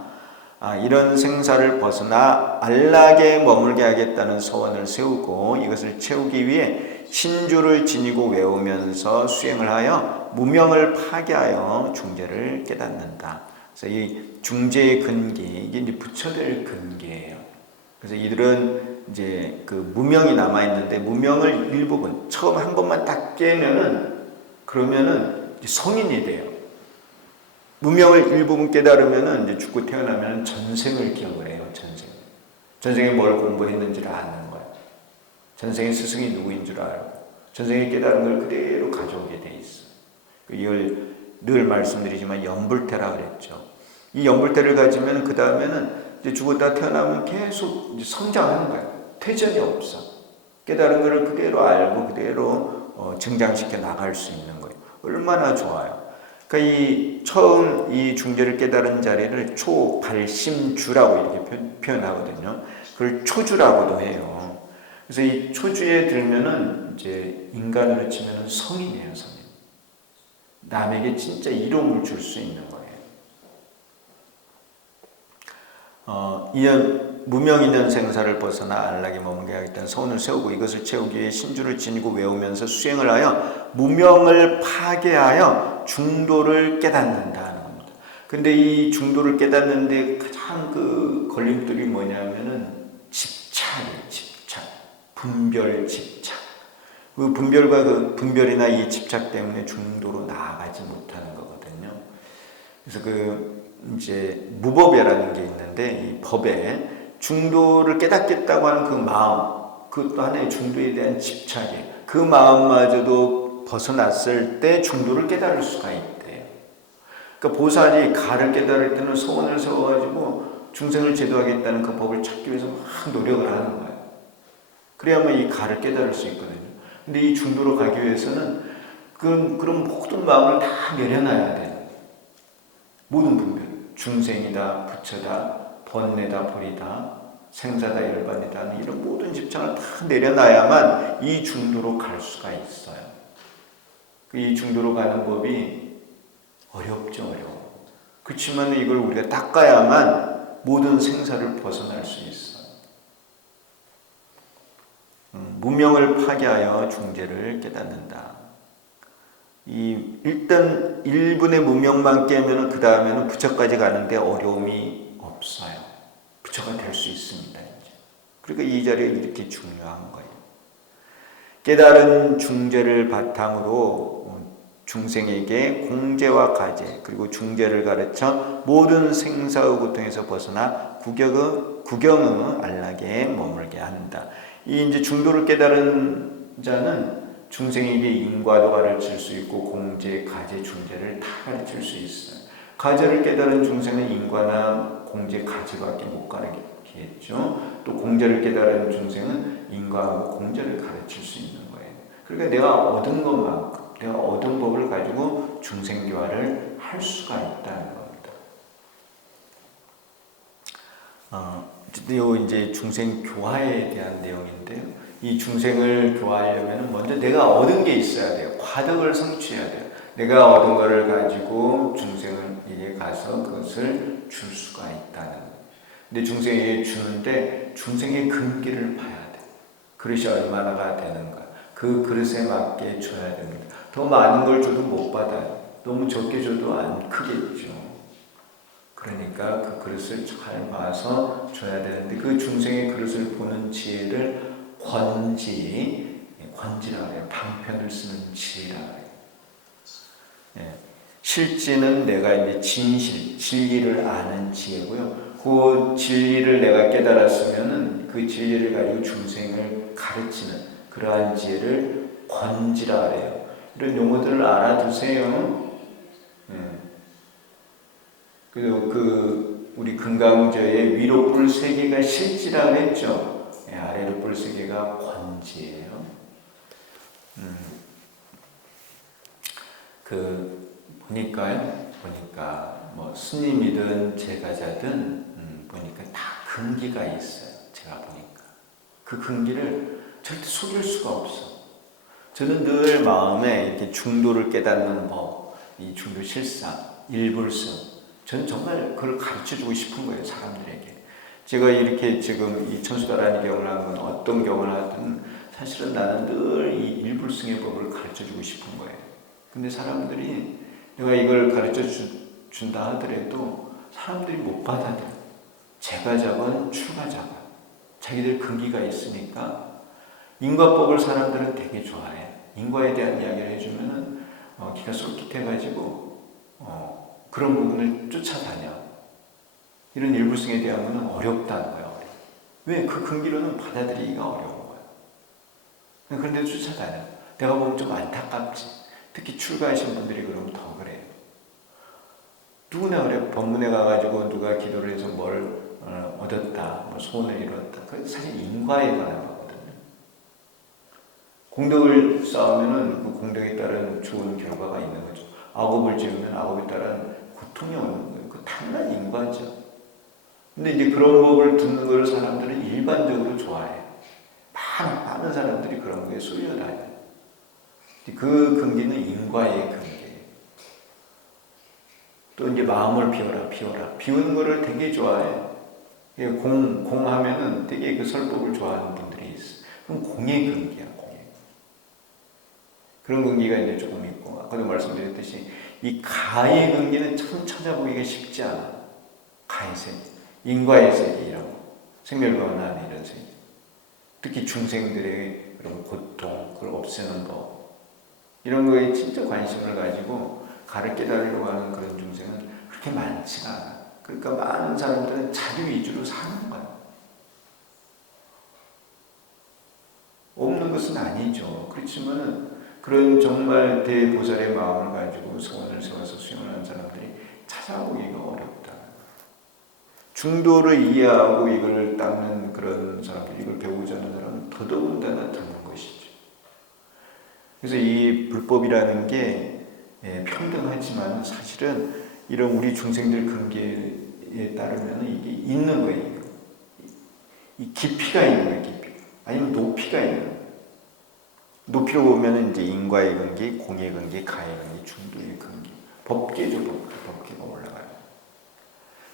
이런 생사를 벗어나 안락에 머물게 하겠다는 소원을 세우고 이것을 채우기 위해 신주를 지니고 외우면서 수행을 하여 무명을 파괴하여 중재를 깨닫는다. 그래서 이 중재의 근기, 이게 이제 부처될 근기예요. 그래서 이들은 이제 그 무명이 남아 있는데 무명을 일부분 처음 한 번만 딱 깨면은 그러면은 성인이 돼요. 무명을 일부분 깨달으면은 이제 죽고 태어나면 전생을 기억을 해요. 전생에 뭘 공부했는지를 아는 거예요. 전생의 스승이 누구인 줄 알고 전생에 깨달은 걸 그대로 가져오게 돼 있어. 이걸 늘 말씀드리지만 연불태라 그랬죠. 이 연불태를 가지면 그 다음에는 이제 죽었다 태어나면 계속 이제 성장하는 거예요. 퇴전이 없어. 깨달은 것을 그대로 알고 그대로 증장시켜 나갈 수 있는 거예요. 얼마나 좋아요. 그러니까 이 처음 이 중재를 깨달은 자리를 초발심주라고 이렇게 표현하거든요. 그걸 초주라고도 해요. 그래서 이 초주에 들면은 이제 인간으로 치면은 성인이에요, 성인. 남에게 진짜 이로움을 줄 수 있는 거예요. 무명인연 생사를 벗어나 안락에 머물게 하겠다는 소원을 세우고 이것을 채우기 위해 신주를 지니고 외우면서 수행을 하여 무명을 파괴하여 중도를 깨닫는다는 겁니다. 근데 이 중도를 깨닫는데 가장 그 걸림돌이 뭐냐면은 집착이에요. 집착, 분별 집착. 그 분별과 그 분별이나 이 집착 때문에 중도로 나아가지 못하는 거거든요. 그래서 이제 무법이라는 게 있는데 이 법에 중도를 깨닫겠다고 하는 그 마음, 그것도 하나의 중도에 대한 집착이에요. 그 마음마저도 벗어났을 때 중도를 깨달을 수가 있대요. 그러니까 보살이 가를 깨달을 때는 소원을 세워가지고 중생을 제도하겠다는 그 법을 찾기 위해서 막 노력을 하는 거예요. 그래야만 이 가를 깨달을 수 있거든요. 근데 이 중도로 가기 위해서는 그런 모든 마음을 다 내려놔야 돼요. 모든 분별, 중생이다, 부처다, 번뇌다, 벌이다, 생사다, 열반이다, 이런 모든 집착을 다 내려놔야만 이 중도로 갈 수가 있어요. 이 중도로 가는 법이 어렵죠, 어려워. 그렇지만 이걸 우리가 닦아야만 모든 생사를 벗어날 수 있어요. 무명을 파괴하여 중재를 깨닫는다. 일단 1분의 무명만 깨면 그 다음에는 부처까지 가는데 어려움이 없어요. 부처가 될 수 있습니다. 이제. 그러니까 이 자리가 이렇게 중요한 거예요. 깨달은 중재를 바탕으로 중생에게 공제와 가제 그리고 중제를 가르쳐 모든 생사의 고통에서 벗어나 구경의 안락에 머물게 한다. 이 이제 중도를 깨달은 자는 중생에게 인과도 가르칠 수 있고 공제, 가제, 중제를 다 가르칠 수 있어요. 가제를 깨달은 중생은 인과나 공제, 가제밖에 못 가르치겠죠. 또 공제를 깨달은 중생은 인과하고 공제를 가르칠 수 있는 거예요. 그러니까 내가 얻은 것만큼, 내가 얻은 법을 가지고 중생교화를 할 수가 있다는 겁니다. 요 이제 중생교화에 대한 내용인데요. 이 중생을 교화하려면 먼저 내가 얻은 게 있어야 돼요. 과덕을 성취해야 돼요. 내가 얻은 것을 가지고 중생에게 가서 그것을 줄 수가 있다는 거예요. 근데 중생에게 주는데 중생의 근기를 봐야 돼요. 그릇이 얼마나가 되는가. 그 그릇에 맞게 줘야 됩니다. 더 많은 걸 줘도 못 받아요. 너무 적게 줘도 안 크겠죠. 그러니까 그 그릇을 잘 봐서 줘야 되는데 그 중생의 그릇을 보는 지혜를 권지라고 해요. 방편을 쓰는 지혜라고 해요. 예. 실지는 내가 이제 진리를 아는 지혜고요. 그 진리를 내가 깨달았으면은 그 진리를 가지고 중생을 가르치는 그러한 지혜를 권지라 그래요. 이런 용어들을 알아두세요. 예. 그리고 우리 금강저의 위로 뿔 세 개가 실지라 그랬죠. 예, 아래로 뿔 세 개가 권지예요. 보니까 뭐 스님이든 제가자든 보니까 다 근기가 있어요. 제가 보니까 그 근기를 절대 속일 수가 없어. 저는 늘 마음에 이렇게 중도를 깨닫는 법, 이 중도 실상, 일불성, 저는 정말 그걸 가르쳐주고 싶은 거예요, 사람들에게. 제가 이렇게 지금 이 천수다라는 경을 한 건 어떤 경을 하든 사실은 나는 늘 이 일불성의 법을 가르쳐주고 싶은 거예요. 근데 사람들이 내가 이걸 가르쳐 준다 하더라도 사람들이 못 받아들여. 제가자건 출가자건 자기들 근기가 있으니까 인과법을 사람들은 되게 좋아해. 인과에 대한 이야기를 해주면은 기가 쏠깃해가지고 그런 부분을 쫓아다녀. 이런 일불성에 대한 것은 어렵다는 거야. 왜? 그 근기로는 받아들이기가 어려운 거야. 그런데 쫓아다녀. 내가 보면 좀 안타깝지. 특히 출가하신 분들이 그러면 더 그래요. 누구나 그래. 법문에 가가지고 누가 기도를 해서 뭘 얻었다, 뭐 소원을 이뤘다. 그게 사실 인과에 관한 거거든요. 공덕을 쌓으면은 그 공덕에 따른 좋은 결과가 있는 거죠. 악업을 지으면 악업에 따른 고통이 오는 거예요. 그 당연한 인과죠. 근데 이제 그런 법을 듣는 걸 사람들은 일반적으로 좋아해요. 많은 사람들이 그런 거에 쏠려다녀요. 그 근기는 인과의 근기예요. 또 이제 마음을 비워라. 비우는 거를 되게 좋아해. 공하면은 되게 그 설법을 좋아하는 분들이 있어. 그럼 공의 근기야, 공의. 그런 근기가 이제 조금 있고, 아까도 말씀드렸듯이 이 가의 근기는 참 찾아보기가 쉽지 않아. 가의 세계, 인과의 세계라고, 생멸과나 이런 세계. 특히 중생들의 그런 고통, 그걸 없애는 법. 이런 거에 진짜 관심을 가지고 가를 깨달으려고 하는 그런 중생은 그렇게 많지가 않아. 그러니까 많은 사람들은 자기 위주로 사는 거야. 없는 것은 아니죠. 그렇지만은 그런 정말 대보살의 마음을 가지고 소원을 세워서 수행을 하는 사람들이 찾아오기가 어렵다. 중도를 이해하고 이걸 닦는 그런 사람들, 이걸 배우고자 하는 사람은 더더군다나 드문 것이죠. 그래서 이 불법이라는 게 평등하지만 사실은 이런 우리 중생들 근기에 따르면 이게 있는 거예요. 이 깊이가 있는 거예요, 깊이. 아니면 높이가 있는 거예요. 높이로 보면 이제 인과의 근기, 공의 근기, 가의 근기, 중도의 근기. 법계죠, 법계가 올라가요.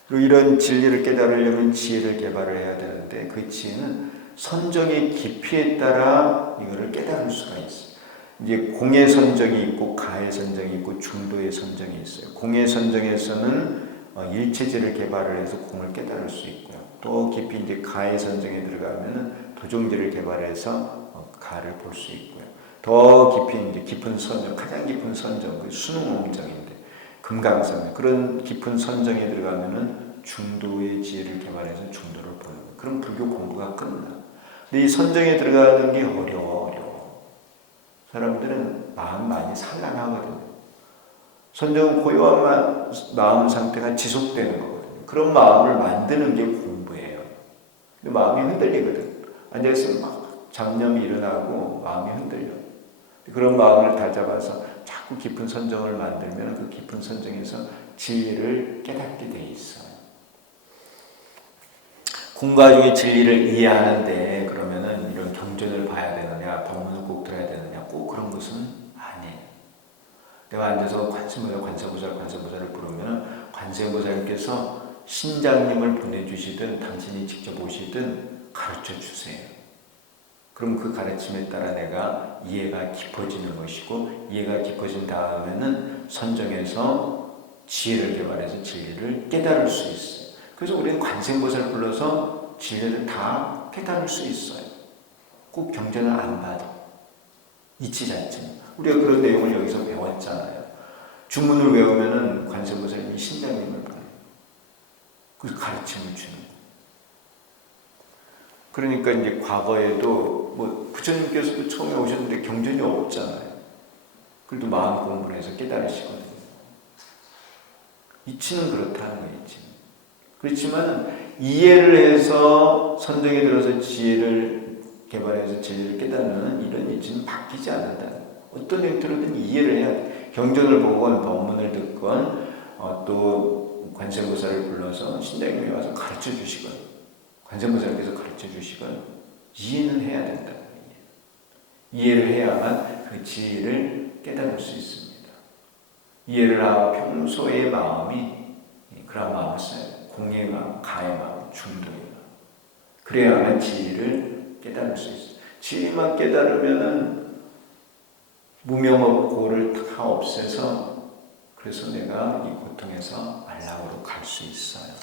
그리고 이런 진리를 깨달으려면 지혜를 개발을 해야 되는데 그 지혜는 선정의 깊이에 따라 이거를 깨달을 수가 있어요. 이제 공의 선정이 있고 가의 선정이 있고 중도의 선정이 있어요. 공의 선정에서는 일체제를 개발을 해서 공을 깨달을 수 있고요. 또 깊이 이제 가의 선정에 들어가면은 도종제를 개발해서 가를 볼 수 있고요. 더 깊이 이제 깊은 선정, 가장 깊은 선정, 그 수능옹정인데 금강산 그런 깊은 선정에 들어가면은 중도의 지혜를 개발해서 중도를 보는 그런 불교 공부가 끝나. 근데 이 선정에 들어가는 게 어려워. 사람들은 마음 많이 산란하거든요. 선정은 고요한 마음 상태가 지속되는 거거든요. 그런 마음을 만드는 게 공부예요. 근데 마음이 흔들리거든. 앉아있으면 막 잡념이 일어나고 마음이 흔들려. 그런 마음을 다잡아서 자꾸 깊은 선정을 만들면 그 깊은 선정에서 진리를 깨닫게 돼 있어요. 공과 중의 진리를 이해하는데 그러면은 이런 경전을 봐야 되느냐, 법문을 꼭 들어야 되느냐, 꼭 그런 것은 아니에요. 내가 앉아서 관세음보살을 부르면 관세음보살께서 신장님을 보내주시든 당신이 직접 오시든 가르쳐 주세요. 그럼 그 가르침에 따라 내가 이해가 깊어지는 것이고 이해가 깊어진 다음에는 선정해서 지혜를 개발해서 진리를 깨달을 수 있어요. 그래서 우리는 관세음보살을 불러서 진리를 다 깨달을 수 있어요. 꼭 경전을 안 봐도 이치자체. 우리가 그런 내용을 여기서 배웠잖아요. 주문을 외우면은 관세음보살님이 신장님을 보내요. 그 가르침을 주는 거예요. 그러니까 이제 과거에도 뭐 부처님께서도 처음에 오셨는데 경전이 없잖아요. 그래도 마음 공부를 해서 깨달으시거든요. 이치는 그렇다는 거예요. 이치는. 그렇지만 이해를 해서 선정에 들어서 지혜를 개발해서 진리를 깨닫는 이런 이치는 바뀌지 않는다는 거예요. 어떤 형태로든 이해를 해야 돼. 경전을 보건 법문을 듣건 또 관세음보살을 불러서 신장님이 와서 가르쳐 주시건 관세음보살께서 가르쳐 주시건 이해는 해야 된다. 이해를 해야만 그 지혜를 깨달을 수 있습니다. 이해를 하고 평소의 마음이 그런 마음을 써야 돼요. 공의 마음, 가의 마음, 중도의 마음. 그래야만 지혜를 깨달을 수 있어요. 지혜만 깨달으면은 무명업고를 다 없애서 그래서 내가 이 고통에서 안락으로 갈 수 있어요.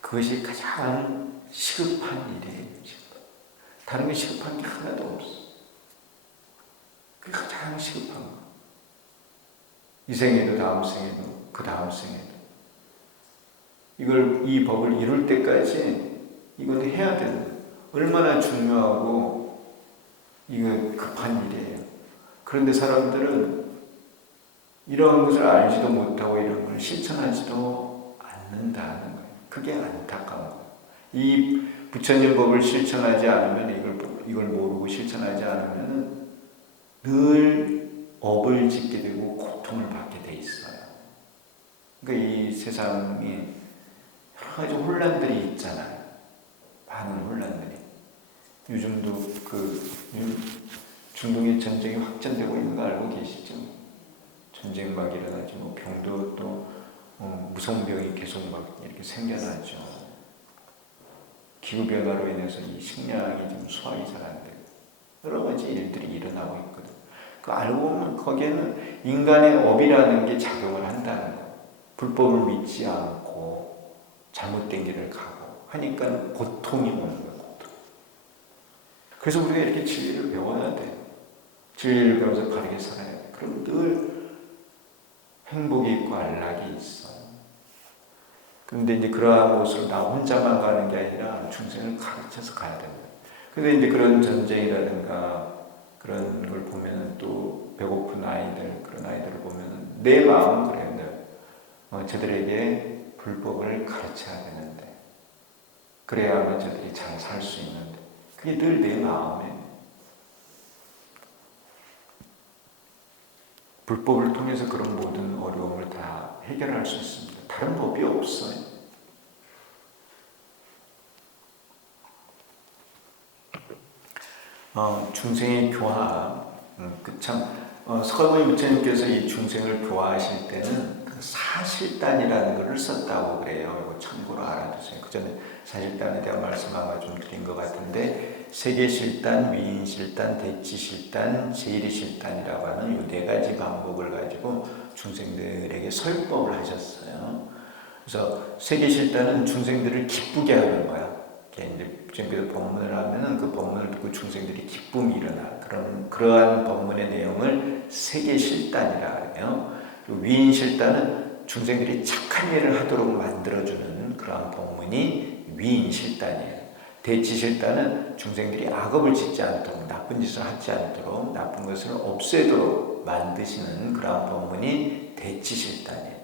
그것이 가장 시급한 일이에요. 다른 게 시급한 게 하나도 없어. 그게 가장 시급한 거. 이 생에도 다음 생에도 그 다음 생에도 이 법을 이룰 때까지 이건 해야 되는 거예요. 얼마나 중요하고 이거 급한 일이에요. 그런데 사람들은 이런 것을 알지도 못하고 이런 걸 실천하지도 않는다는 거예요. 그게 안타까운 거예요. 이 부처님 법을 실천하지 않으면 이걸 모르고 실천하지 않으면 늘 업을 짓게 되고 고통을 받게 돼 있어요. 그러니까 이 세상에 여러 가지 혼란들이 있잖아요. 많은 혼란들이. 요즘도 중동의 전쟁이 확전되고 있는 거 알고 계시죠? 전쟁 막 일어나죠. 뭐 병도 또 무서운 병이 계속 막 이렇게 생겨나죠. 기후 변화로 인해서 이 식량이 좀 수확이 잘 안 되고 여러 가지 일들이 일어나고 있거든. 그 알고 보면 거기에는 인간의 업이라는 게 작용을 한다는 거예요. 불법을 믿지 않고 잘못된 길을 가고 하니까 고통이 오는 거예요. 고통. 그래서 우리가 이렇게 진리를 배워야 돼요. 진리를 배워서 바르게 살아야 돼요. 그럼 늘 행복이 있고 안락이 있어요. 그런데 이제 그러한 곳으로 나 혼자만 가는 게 아니라 중생을 가르쳐서 가야 됩니다. 근데 이제 그런 전쟁이라든가 그런 걸 보면은 또 배고픈 아이들, 그런 아이들을 보면은 내 마음은 그래요. 저들에게 불법을 가르쳐야 되는데 그래야만 저들이 잘 살 수 있는데 그게 늘 내 마음에 불법을 통해서 그런 모든 어려움을 다 해결할 수 있습니다. 다른 법이 없어요. 중생의 교화, 서가모니 부처님께서 이 중생을 교화하실 때는 그 사실단이라는 것을 썼다고 그래요. 이거 참고로 알아두세요. 그 전에 사실단에 대한 말씀 아마 좀 드린 것 같은데 세계실단, 위인실단, 대치실단, 제일이실단이라고 하는 이 4가지 방법을 가지고 중생들에게 설법을 하셨어요. 그래서 세계실단은 중생들을 기쁘게 하는 거야. 이제 부처님께서 법문을 하면은 그 법문을 듣고 중생들이 기쁨이 일어나. 그러한 법문의 내용을 세계실단이라 해요. 위인실단은 중생들이 착한 일을 하도록 만들어주는 그러한 법문이 위인실단이에요. 대치실단은 중생들이 악업을 짓지 않도록, 나쁜 짓을 하지 않도록, 나쁜 것을 없애도록 만드시는 그러한 법문이 대치실단이에요.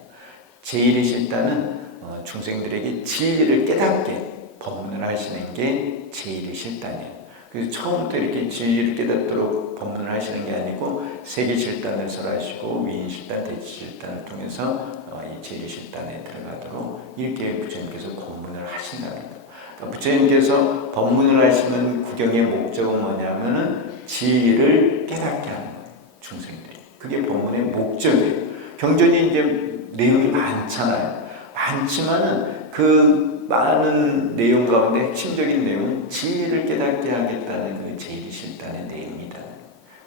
제1의 중생들에게 진리를 깨닫게 법문을 하시는 게 제1의 그래서 처음부터 이렇게 진리를 깨닫도록 법문을 하시는 게 아니고 세계실단을 설하시고 위인실단, 대치실단을 통해서 이 제1의 들어가도록 이렇게 부처님께서 법문을 하신답니다. 그러니까 부처님께서 법문을 하시는 구경의 목적은 뭐냐면은 진리를 깨닫게 하는 거예요. 중생들이. 그게 법문의 목적이에요. 경전이 이제 내용이 많잖아요. 많지만은 그 많은 내용 가운데 핵심적인 내용은 진리를 깨닫게 하겠다는 그 제1의 내용이다.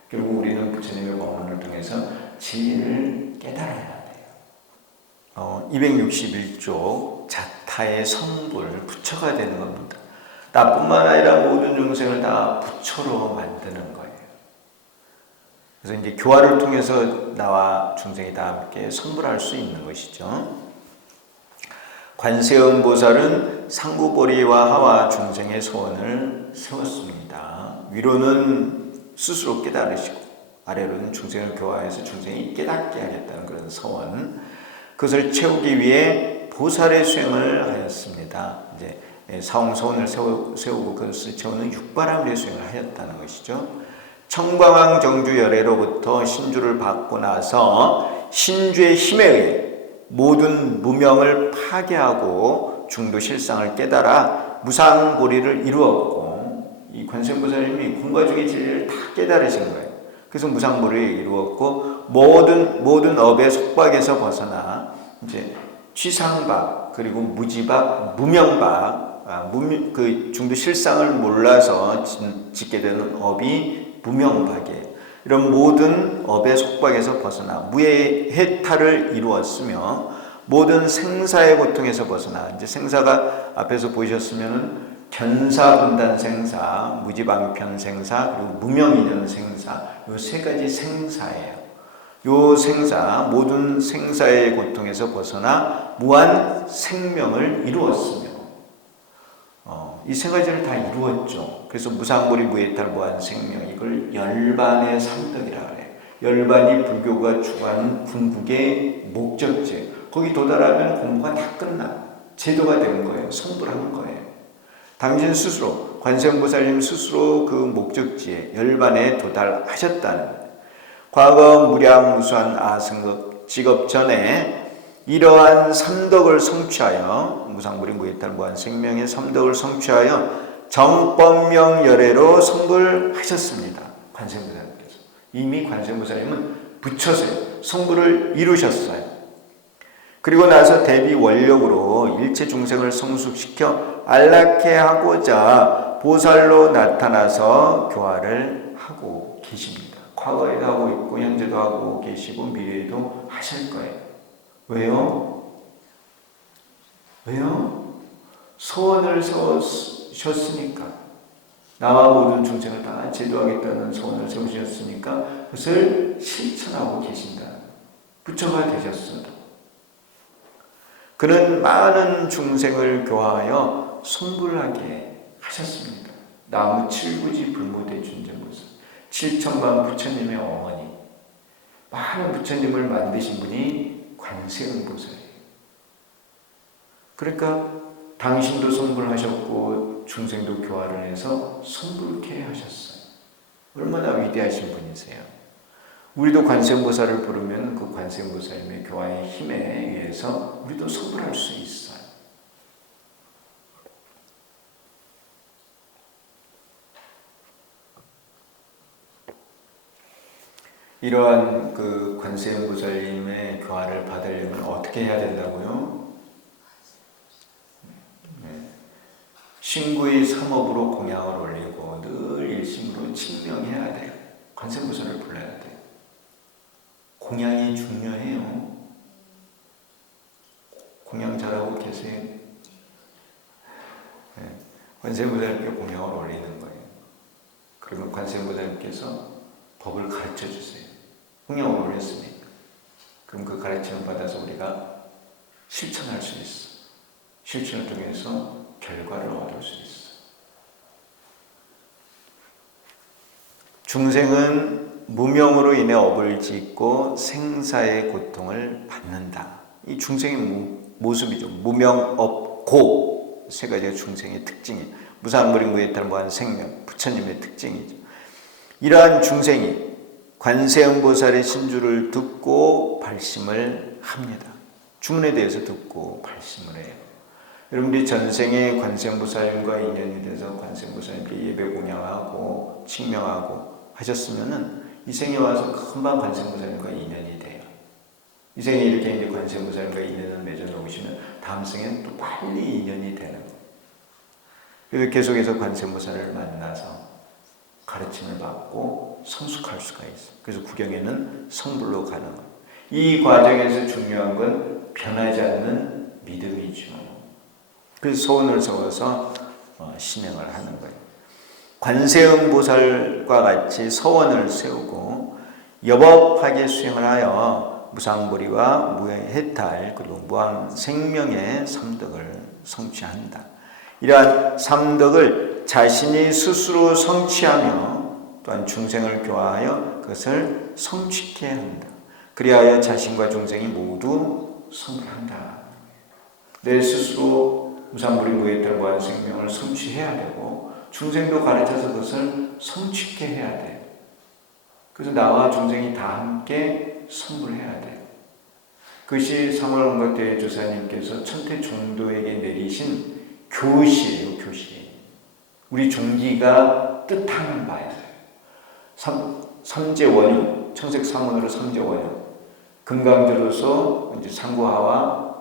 결국 우리는 부처님의 법문을 통해서 진리를 깨달아야 돼요. 261조 자타의 성불, 부처가 되는 겁니다. 나뿐만 아니라 모든 중생을 다 부처로 만드는 거예요. 그래서 이제 교화를 통해서 나와 중생이 다 함께 성불할 수 있는 것이죠. 관세음 보살은 상구보리와 하와 중생의 소원을 세웠습니다. 위로는 스스로 깨달으시고 아래로는 중생을 교화해서 중생이 깨닫게 하겠다는 그런 소원, 그것을 채우기 위해 보살의 수행을 하였습니다. 이제 사홍소원을 세우고 그것을 채우는 육바람의 수행을 하였다는 것이죠. 청광왕 정주 열애로부터 신주를 받고 나서 신주의 힘에 의해 모든 무명을 파괴하고 중도 실상을 깨달아 무상보리를 이루었고, 이 관세음보살님이 공과중의 진리를 다 깨달으신 거예요. 그래서 무상보리를 이루었고 모든 업의 속박에서 벗어나 이제 취상박 그리고 무지박, 무명박, 그 중도 실상을 몰라서 짓게 되는 업이 무명박이에요. 이런 모든 업의 속박에서 벗어나 무의 해탈을 이루었으며 모든 생사의 고통에서 벗어나, 이제 생사가 앞에서 보셨으면은 견사분단 생사, 무지방편 생사, 그리고 무명인연 생사, 이 세 가지 생사예요. 요 생사, 모든 생사의 고통에서 벗어나 무한 생명을 이루었으며, 이 세 가지를 다 이루었죠. 그래서 무상보리 무해탈 무한 생명, 이걸 열반의 삼덕이라 그래요. 열반이 불교가 추구하는 궁극의 목적지. 거기 도달하면 공부가 다 끝나. 제도가 되는 거예요. 성불하는 거예요. 당신 스스로, 관세음보살님 스스로 그 목적지에 열반에 도달하셨다는 거예요. 과거 무량무수한 아승급 직업 전에 이러한 삼덕을 성취하여, 무상불이 무해탈 무한생명의 삼덕을 성취하여 정법명 열애로 성불하셨습니다. 관세음보살님께서. 이미 관세음보살님은 부처세요. 성불을 이루셨어요. 그리고 나서 대비 원력으로 일체 중생을 성숙시켜 안락해 하고자 보살로 나타나서 교화를 하고 계십니다. 과거에도 하고 있고 현재도 하고 계시고 미래에도 하실 거예요. 왜요? 소원을 세우셨으니까. 나와 모든 중생을 다 제도하겠다는 소원을 세우셨으니까 그것을 실천하고 계신다. 부처가 되셨습니다. 그는 많은 중생을 교화하여 성불하게 하셨습니다. 나무 칠부지 불모대 준재모습, 7천만 부처님의 어머니, 많은 부처님을 만드신 분이 관세음보살이에요. 그러니까 당신도 성불하셨고 중생도 교화를 해서 성불케 하셨어요. 얼마나 위대하신 분이세요. 우리도 관세음보살을 부르면 그 관세음보살님의 교화의 힘에 의해서 우리도 성불할 수 있어요. 이러한 그 관세음보살님의 교화를 받으려면 어떻게 해야 된다고요? 신구의 삼업으로 공양을 올리고 늘 일심으로 칭명해야 돼요. 관세음보살을 불러야 돼요. 공양이 중요해요. 공양 잘하고 계세요? 관세음보살님께 공양을 올리는 거예요. 그러면 관세음보살님께서 법을 가르쳐 주세요. 공양을 올렸으니까. 그럼 그 가르침을 받아서 우리가 실천할 수 있어. 실천을 통해서 결과를 얻을 수 있어. 중생은 무명으로 인해 업을 짓고 생사의 고통을 받는다. 이 중생의 모습이죠. 무명, 업, 고 세 가지가 중생의 특징이에요. 무상무리 무해탈 무한 생명, 부처님의 특징이죠. 이러한 중생이 관세음보살의 신주를 듣고 발심을 합니다. 주문에 대해서 듣고 발심을 해요. 여러분들이 전생에 관세음보살과 인연이 돼서 관세음보살님께 예배 공양하고 칭명하고 하셨으면은 이 생에 와서 금방 관세음보살님과 인연이 돼요. 이 생에 이렇게 이제 관세음보살님과 인연을 맺어 놓으시면 다음 생에는 또 빨리 인연이 되는 거예요. 그래서 계속해서 관세음보살을 만나서 가르침을 받고 성숙할 수가 있어요. 그래서 구경에는 성불로 가는 거예요. 이 과정에서 중요한 건 변하지 않는 믿음이죠. 그래서 소원을 세워서 신행을 하는 거예요. 관세음보살과 같이 서원을 세우고 여법하게 수행을 하여 무상보리와 무해해탈 그리고 무한생명의 삼덕을 성취한다. 이러한 삼덕을 자신이 스스로 성취하며 또한 중생을 교화하여 그것을 성취케 한다. 그리하여 자신과 중생이 모두 성불한다. 내 스스로 무상보리 무해해탈 무한생명을 성취해야 되고 중생도 가르쳐서 그것을 성취케 해야 돼요. 그래서 나와 중생이 다 함께 성불해야 돼요. 그것이 상월원각대의 조사님께서 천태 종도에게 내리신 교시예요. 교시. 우리 종기가 뜻하는 바예요. 삼재원유, 청색상원으로 삼재원유. 금강주로서 이제 상구하와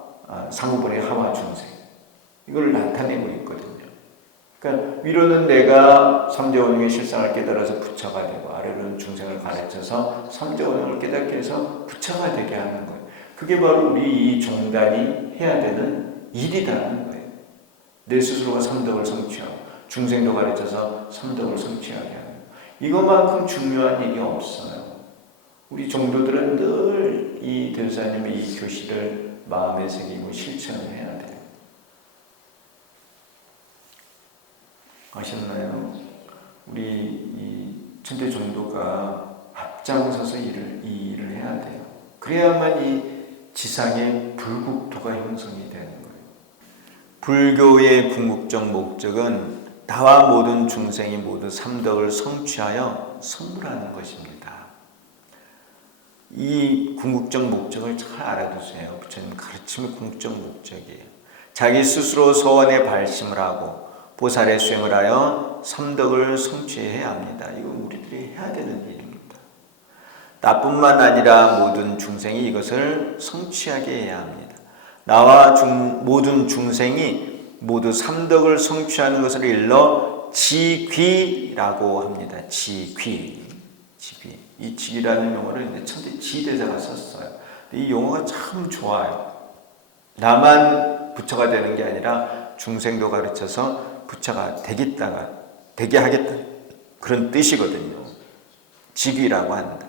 상구본의 하와 중생. 이걸 나타내고 있거든요. 그러니까 위로는 내가 삼재원유의 실상을 깨달아서 부처가 되고 아래로는 중생을 가르쳐서 삼재원유를 깨닫게 해서 부처가 되게 하는 거예요. 그게 바로 우리 이 종단이 해야 되는 일이라는 거예요. 내 스스로가 삼덕을 성취하고 중생도 가르쳐서 삼덕을 성취하게 하는 거예요. 이것만큼 중요한 일이 없어요. 우리 종도들은 늘 이 대도사님의 이 교시를 마음에 새기고 실천을 해야 돼요. 아셨나요? 우리 이 천대 종도가 앞장서서 이 일을 해야 돼요. 그래야만 이 지상에 불국토가 형성이 되는 거예요. 불교의 궁극적 목적은 나와 모든 중생이 모두 삼덕을 성취하여 성불하는 것입니다. 이 궁극적 목적을 잘 알아두세요. 부처님 가르침의 궁극적 목적이에요. 자기 스스로 서원에 발심을 하고 보살의 수행을 하여 삼덕을 성취해야 합니다. 이건 우리들이 해야 되는 일입니다. 나뿐만 아니라 모든 중생이 이것을 성취하게 해야 합니다. 나와 모든 중생이 모두 삼덕을 성취하는 것을 일러 지귀라고 합니다. 지귀. 이 지귀라는 용어를 이제 천대 지대자가 썼어요. 이 용어가 참 좋아요. 나만 부처가 되는 게 아니라 중생도 가르쳐서 부처가 되게 하겠다. 그런 뜻이거든요. 지귀라고 한다.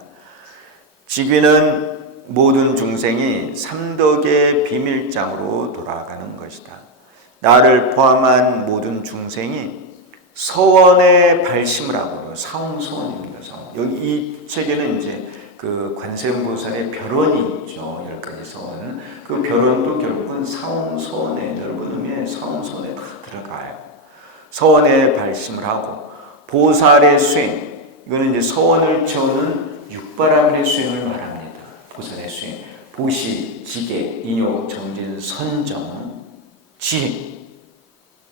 지귀는 모든 중생이 삼덕의 비밀장으로 돌아가는 것이다. 나를 포함한 모든 중생이 서원에 발심을 하고요. 사홍서원입니다. 여기 이 책에는 이제 그 관세음보살의 별원이 있죠. 10가지 서원. 그 별원도 결국은 사홍서원의 넓은 의미의 사홍서원에 다 들어가요. 서원에 발심을 하고 보살의 수행. 이거는 이제 서원을 채우는 육바라밀의 수행을 말합니다. 보살의 수행. 보시, 지계, 인욕, 정진, 선정, 지행.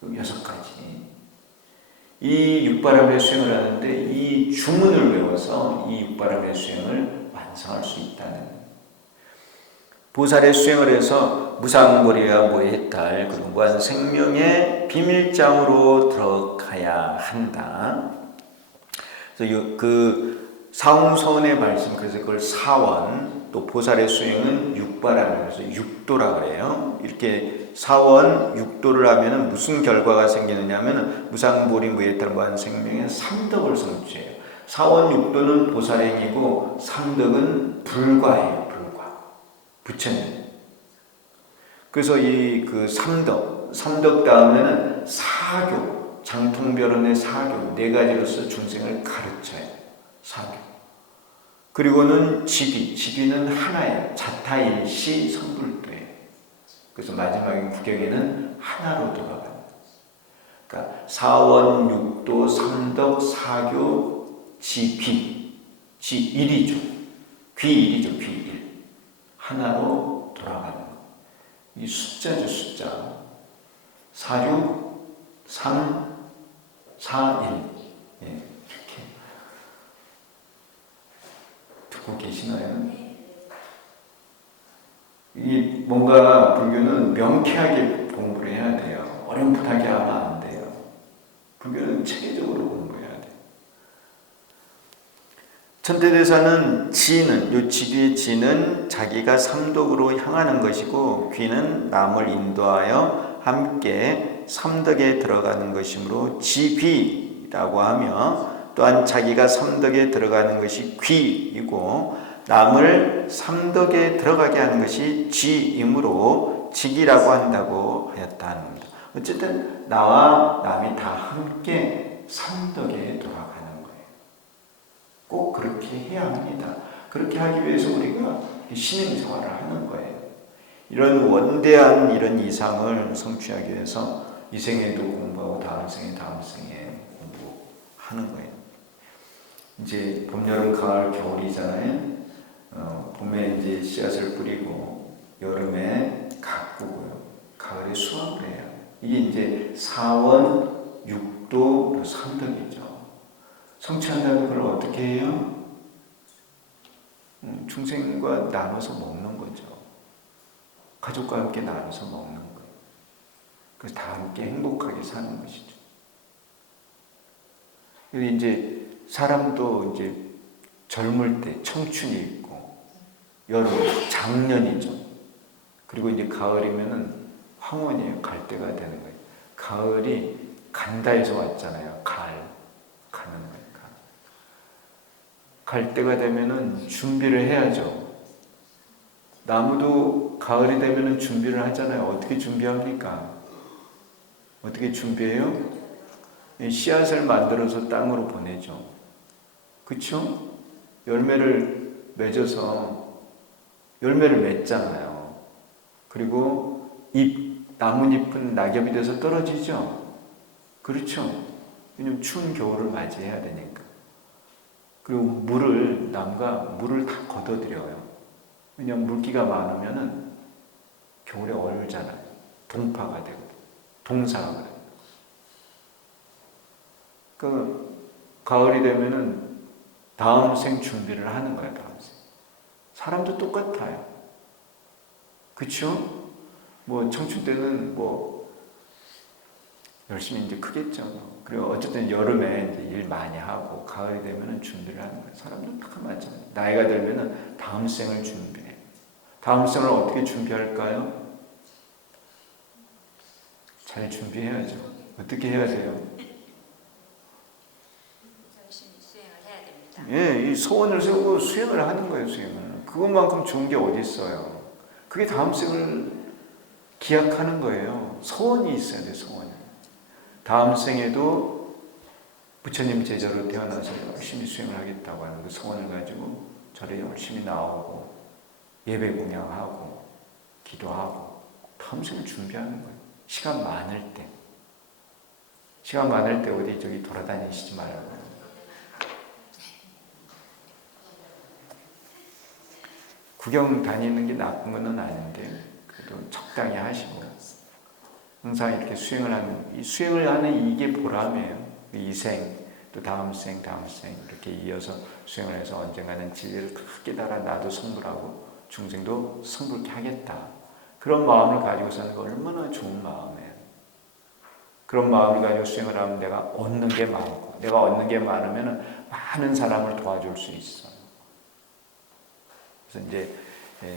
6가지. 이 육바람의 수행을 하는데 이 주문을 외워서 이 육바람의 수행을 완성할 수 있다는 보살의 수행을 해서 무상보리와 무해해탈 그리고 무한생명의 비밀장으로 들어가야 한다. 그래서 그 사홍서원의 말씀, 그래서 그걸 사원, 또 보살의 수행은 육바라는 그래서 육도라 그래요. 이렇게 사원 육도를 하면은 무슨 결과가 생기느냐 하면은 무상보리 무예탈 무한생명의 삼덕을 성취해요. 사원 육도는 보살행이고 삼덕은 불과예요. 불과. 부처님. 그래서 이 그 삼덕 다음에는 사교, 장통별원의 사교 네 가지로서 중생을 가르쳐요. 사교. 그리고는 지비는 하나예요. 자타일시 성불도예요. 그래서 마지막에 구경에는 하나로 돌아가요. 그러니까 사원, 육도, 삼덕, 사교, 지비, 지일이죠. 귀일이죠. 귀일. 하나로 돌아가는 거. 이 숫자죠. 숫자. 46, 3, 4, 1. 예, 이렇게 듣고 계시나요? 이 뭔가 불교는 명쾌하게 공부를 해야 돼요. 어렴풋하게 하면 안 돼요. 불교는 체계적으로 공부해야 돼요. 천태대사는 요 지비의 지는 자기가 삼덕으로 향하는 것이고 귀는 남을 인도하여 함께 삼덕에 들어가는 것이므로 지비라고 하며 또한 자기가 삼덕에 들어가는 것이 귀이고 남을 삼덕에 들어가게 하는 것이 지이므로 직이라고 한다고 하였다 합니다. 어쨌든 나와 남이 다 함께 삼덕에 돌아가는 거예요. 꼭 그렇게 해야 합니다. 그렇게 하기 위해서 우리가 신행생활을 하는 거예요. 이런 원대한 이런 이상을 성취하기 위해서 이 생에도 공부하고 다음 생에 공부하는 거예요. 이제 봄, 여름, 가을, 겨울이잖아요. 봄에 이제 씨앗을 뿌리고 여름에 가꾸고요. 가을에 수확을 해요. 이게 이제 사원, 육도, 삼덕이죠. 성취한다는 걸 어떻게 해요? 중생과 나눠서 먹는 거죠. 가족과 함께 나눠서 먹는 거예요. 그래서 다 함께 행복하게 사는 것이죠. 그리고 이제 사람도 이제 젊을 때 청춘이 있고 여름 장년이죠. 그리고 이제 가을이면은 황혼이에요. 갈 때가 되는 거예요. 가을이 간다에서 왔잖아요. 가는 거예요. 갈 때가 되면은 준비를 해야죠. 나무도 가을이 되면은 준비를 하잖아요. 어떻게 준비합니까? 어떻게 준비해요? 씨앗을 만들어서 땅으로 보내죠. 그렇죠? 열매를 맺어서 열매를 맺잖아요. 그리고 나뭇잎은 낙엽이 돼서 떨어지죠. 그렇죠? 왜냐면 추운 겨울을 맞이해야 되니까. 그리고 나무가 물을 다 걷어들여요. 왜냐면 물기가 많으면은 겨울에 얼잖아요. 동파가 되고, 동사가 돼요. 가을이 되면은 다음 생 준비를 하는 거예요, 다음 생. 사람도 똑같아요. 그쵸? 청춘 때는 열심히 이제 크겠죠. 그리고 어쨌든 여름에 이제 일 많이 하고, 가을이 되면은 준비를 하는 거예요. 사람도 다 맞잖아요. 나이가 들면은 다음 생을 준비해요. 다음 생을 어떻게 준비할까요? 잘 준비해야죠. 어떻게 해야 돼요? 예, 이 소원을 세우고 수행을 하는 거예요, 수행을. 그것만큼 좋은 게 어디 있어요? 그게 다음 생을 기약하는 거예요. 소원이 있어야 돼요, 소원이. 다음 생에도 부처님 제자로 태어나서 열심히 수행을 하겠다고 하는 그 소원을 가지고 절에 열심히 나오고 예배 공양하고 기도하고 다음 생을 준비하는 거예요. 시간 많을 때. 시간 많을 때 어디 저기 돌아다니시지 말고. 구경 다니는 게 나쁜 건 아닌데 그래도 적당히 하시고 항상 이렇게 이 수행을 하는 이게 보람이에요. 이 생, 또 다음 생 이렇게 이어서 수행을 해서 언젠가는 진리를 크게 달아 나도 성불하고 중생도 성불케 하겠다. 그런 마음을 가지고 사는 거 얼마나 좋은 마음이에요. 그런 마음을 가지고 수행을 하면 내가 얻는 게 많고 내가 얻는 게 많으면 많은 사람을 도와줄 수 있어. 그래서 이제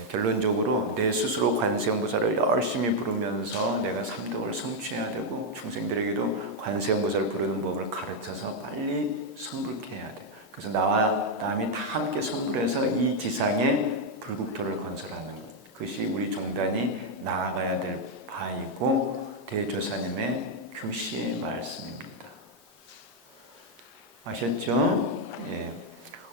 결론적으로 내 스스로 관세음보살을 열심히 부르면서 내가 삼덕을 성취해야 되고 중생들에게도 관세음보살 부르는 법을 가르쳐서 빨리 성불케 해야 돼. 그래서 나와 남이 다 함께 성불해서 이 지상에 불국토를 건설하는 것. 그것이 우리 종단이 나아가야 될 바이고 대조사님의 규시의 말씀입니다. 아셨죠? 예.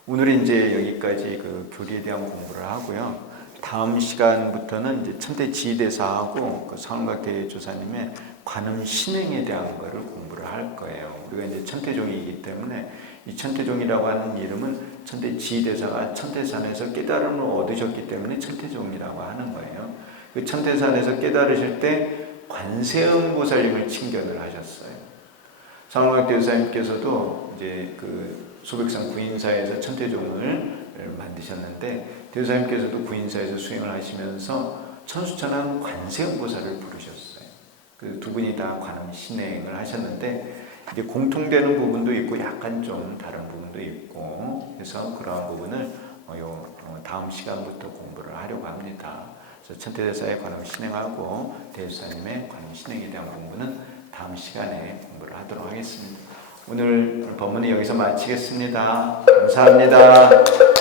오늘은 이제 여기까지 그 교리에 대한 공부를 하고요. 다음 시간부터는 이제 천대 지대사하고 그 상원각 대조사님의 관음 신행에 대한 거를 공부를 할 거예요. 우리가 이제 천태종이기 때문에 이 천태종이라고 하는 이름은 천대 지대사가 천태산에서 깨달음을 얻으셨기 때문에 천태종이라고 하는 거예요. 그 천태산에서 깨달으실 때 관세음보살님을 칭견을 하셨어요. 상원각 대조사님께서도 이제 그 소백산 구인사에서 천태종을 만드셨는데 대조사님께서도 구인사에서 수행을 하시면서 천수천왕 관세음보살을 부르셨어요. 그 두 분이 다 관음 신행을 하셨는데 이제 공통되는 부분도 있고 약간 좀 다른 부분도 있고 그래서 그러한 부분을 다음 시간부터 공부를 하려고 합니다. 그래서 천태대사의 관음 신행하고 대조사님의 관음 신행에 대한 공부는 다음 시간에 공부를 하도록 하겠습니다. 오늘 법문은 여기서 마치겠습니다. 감사합니다.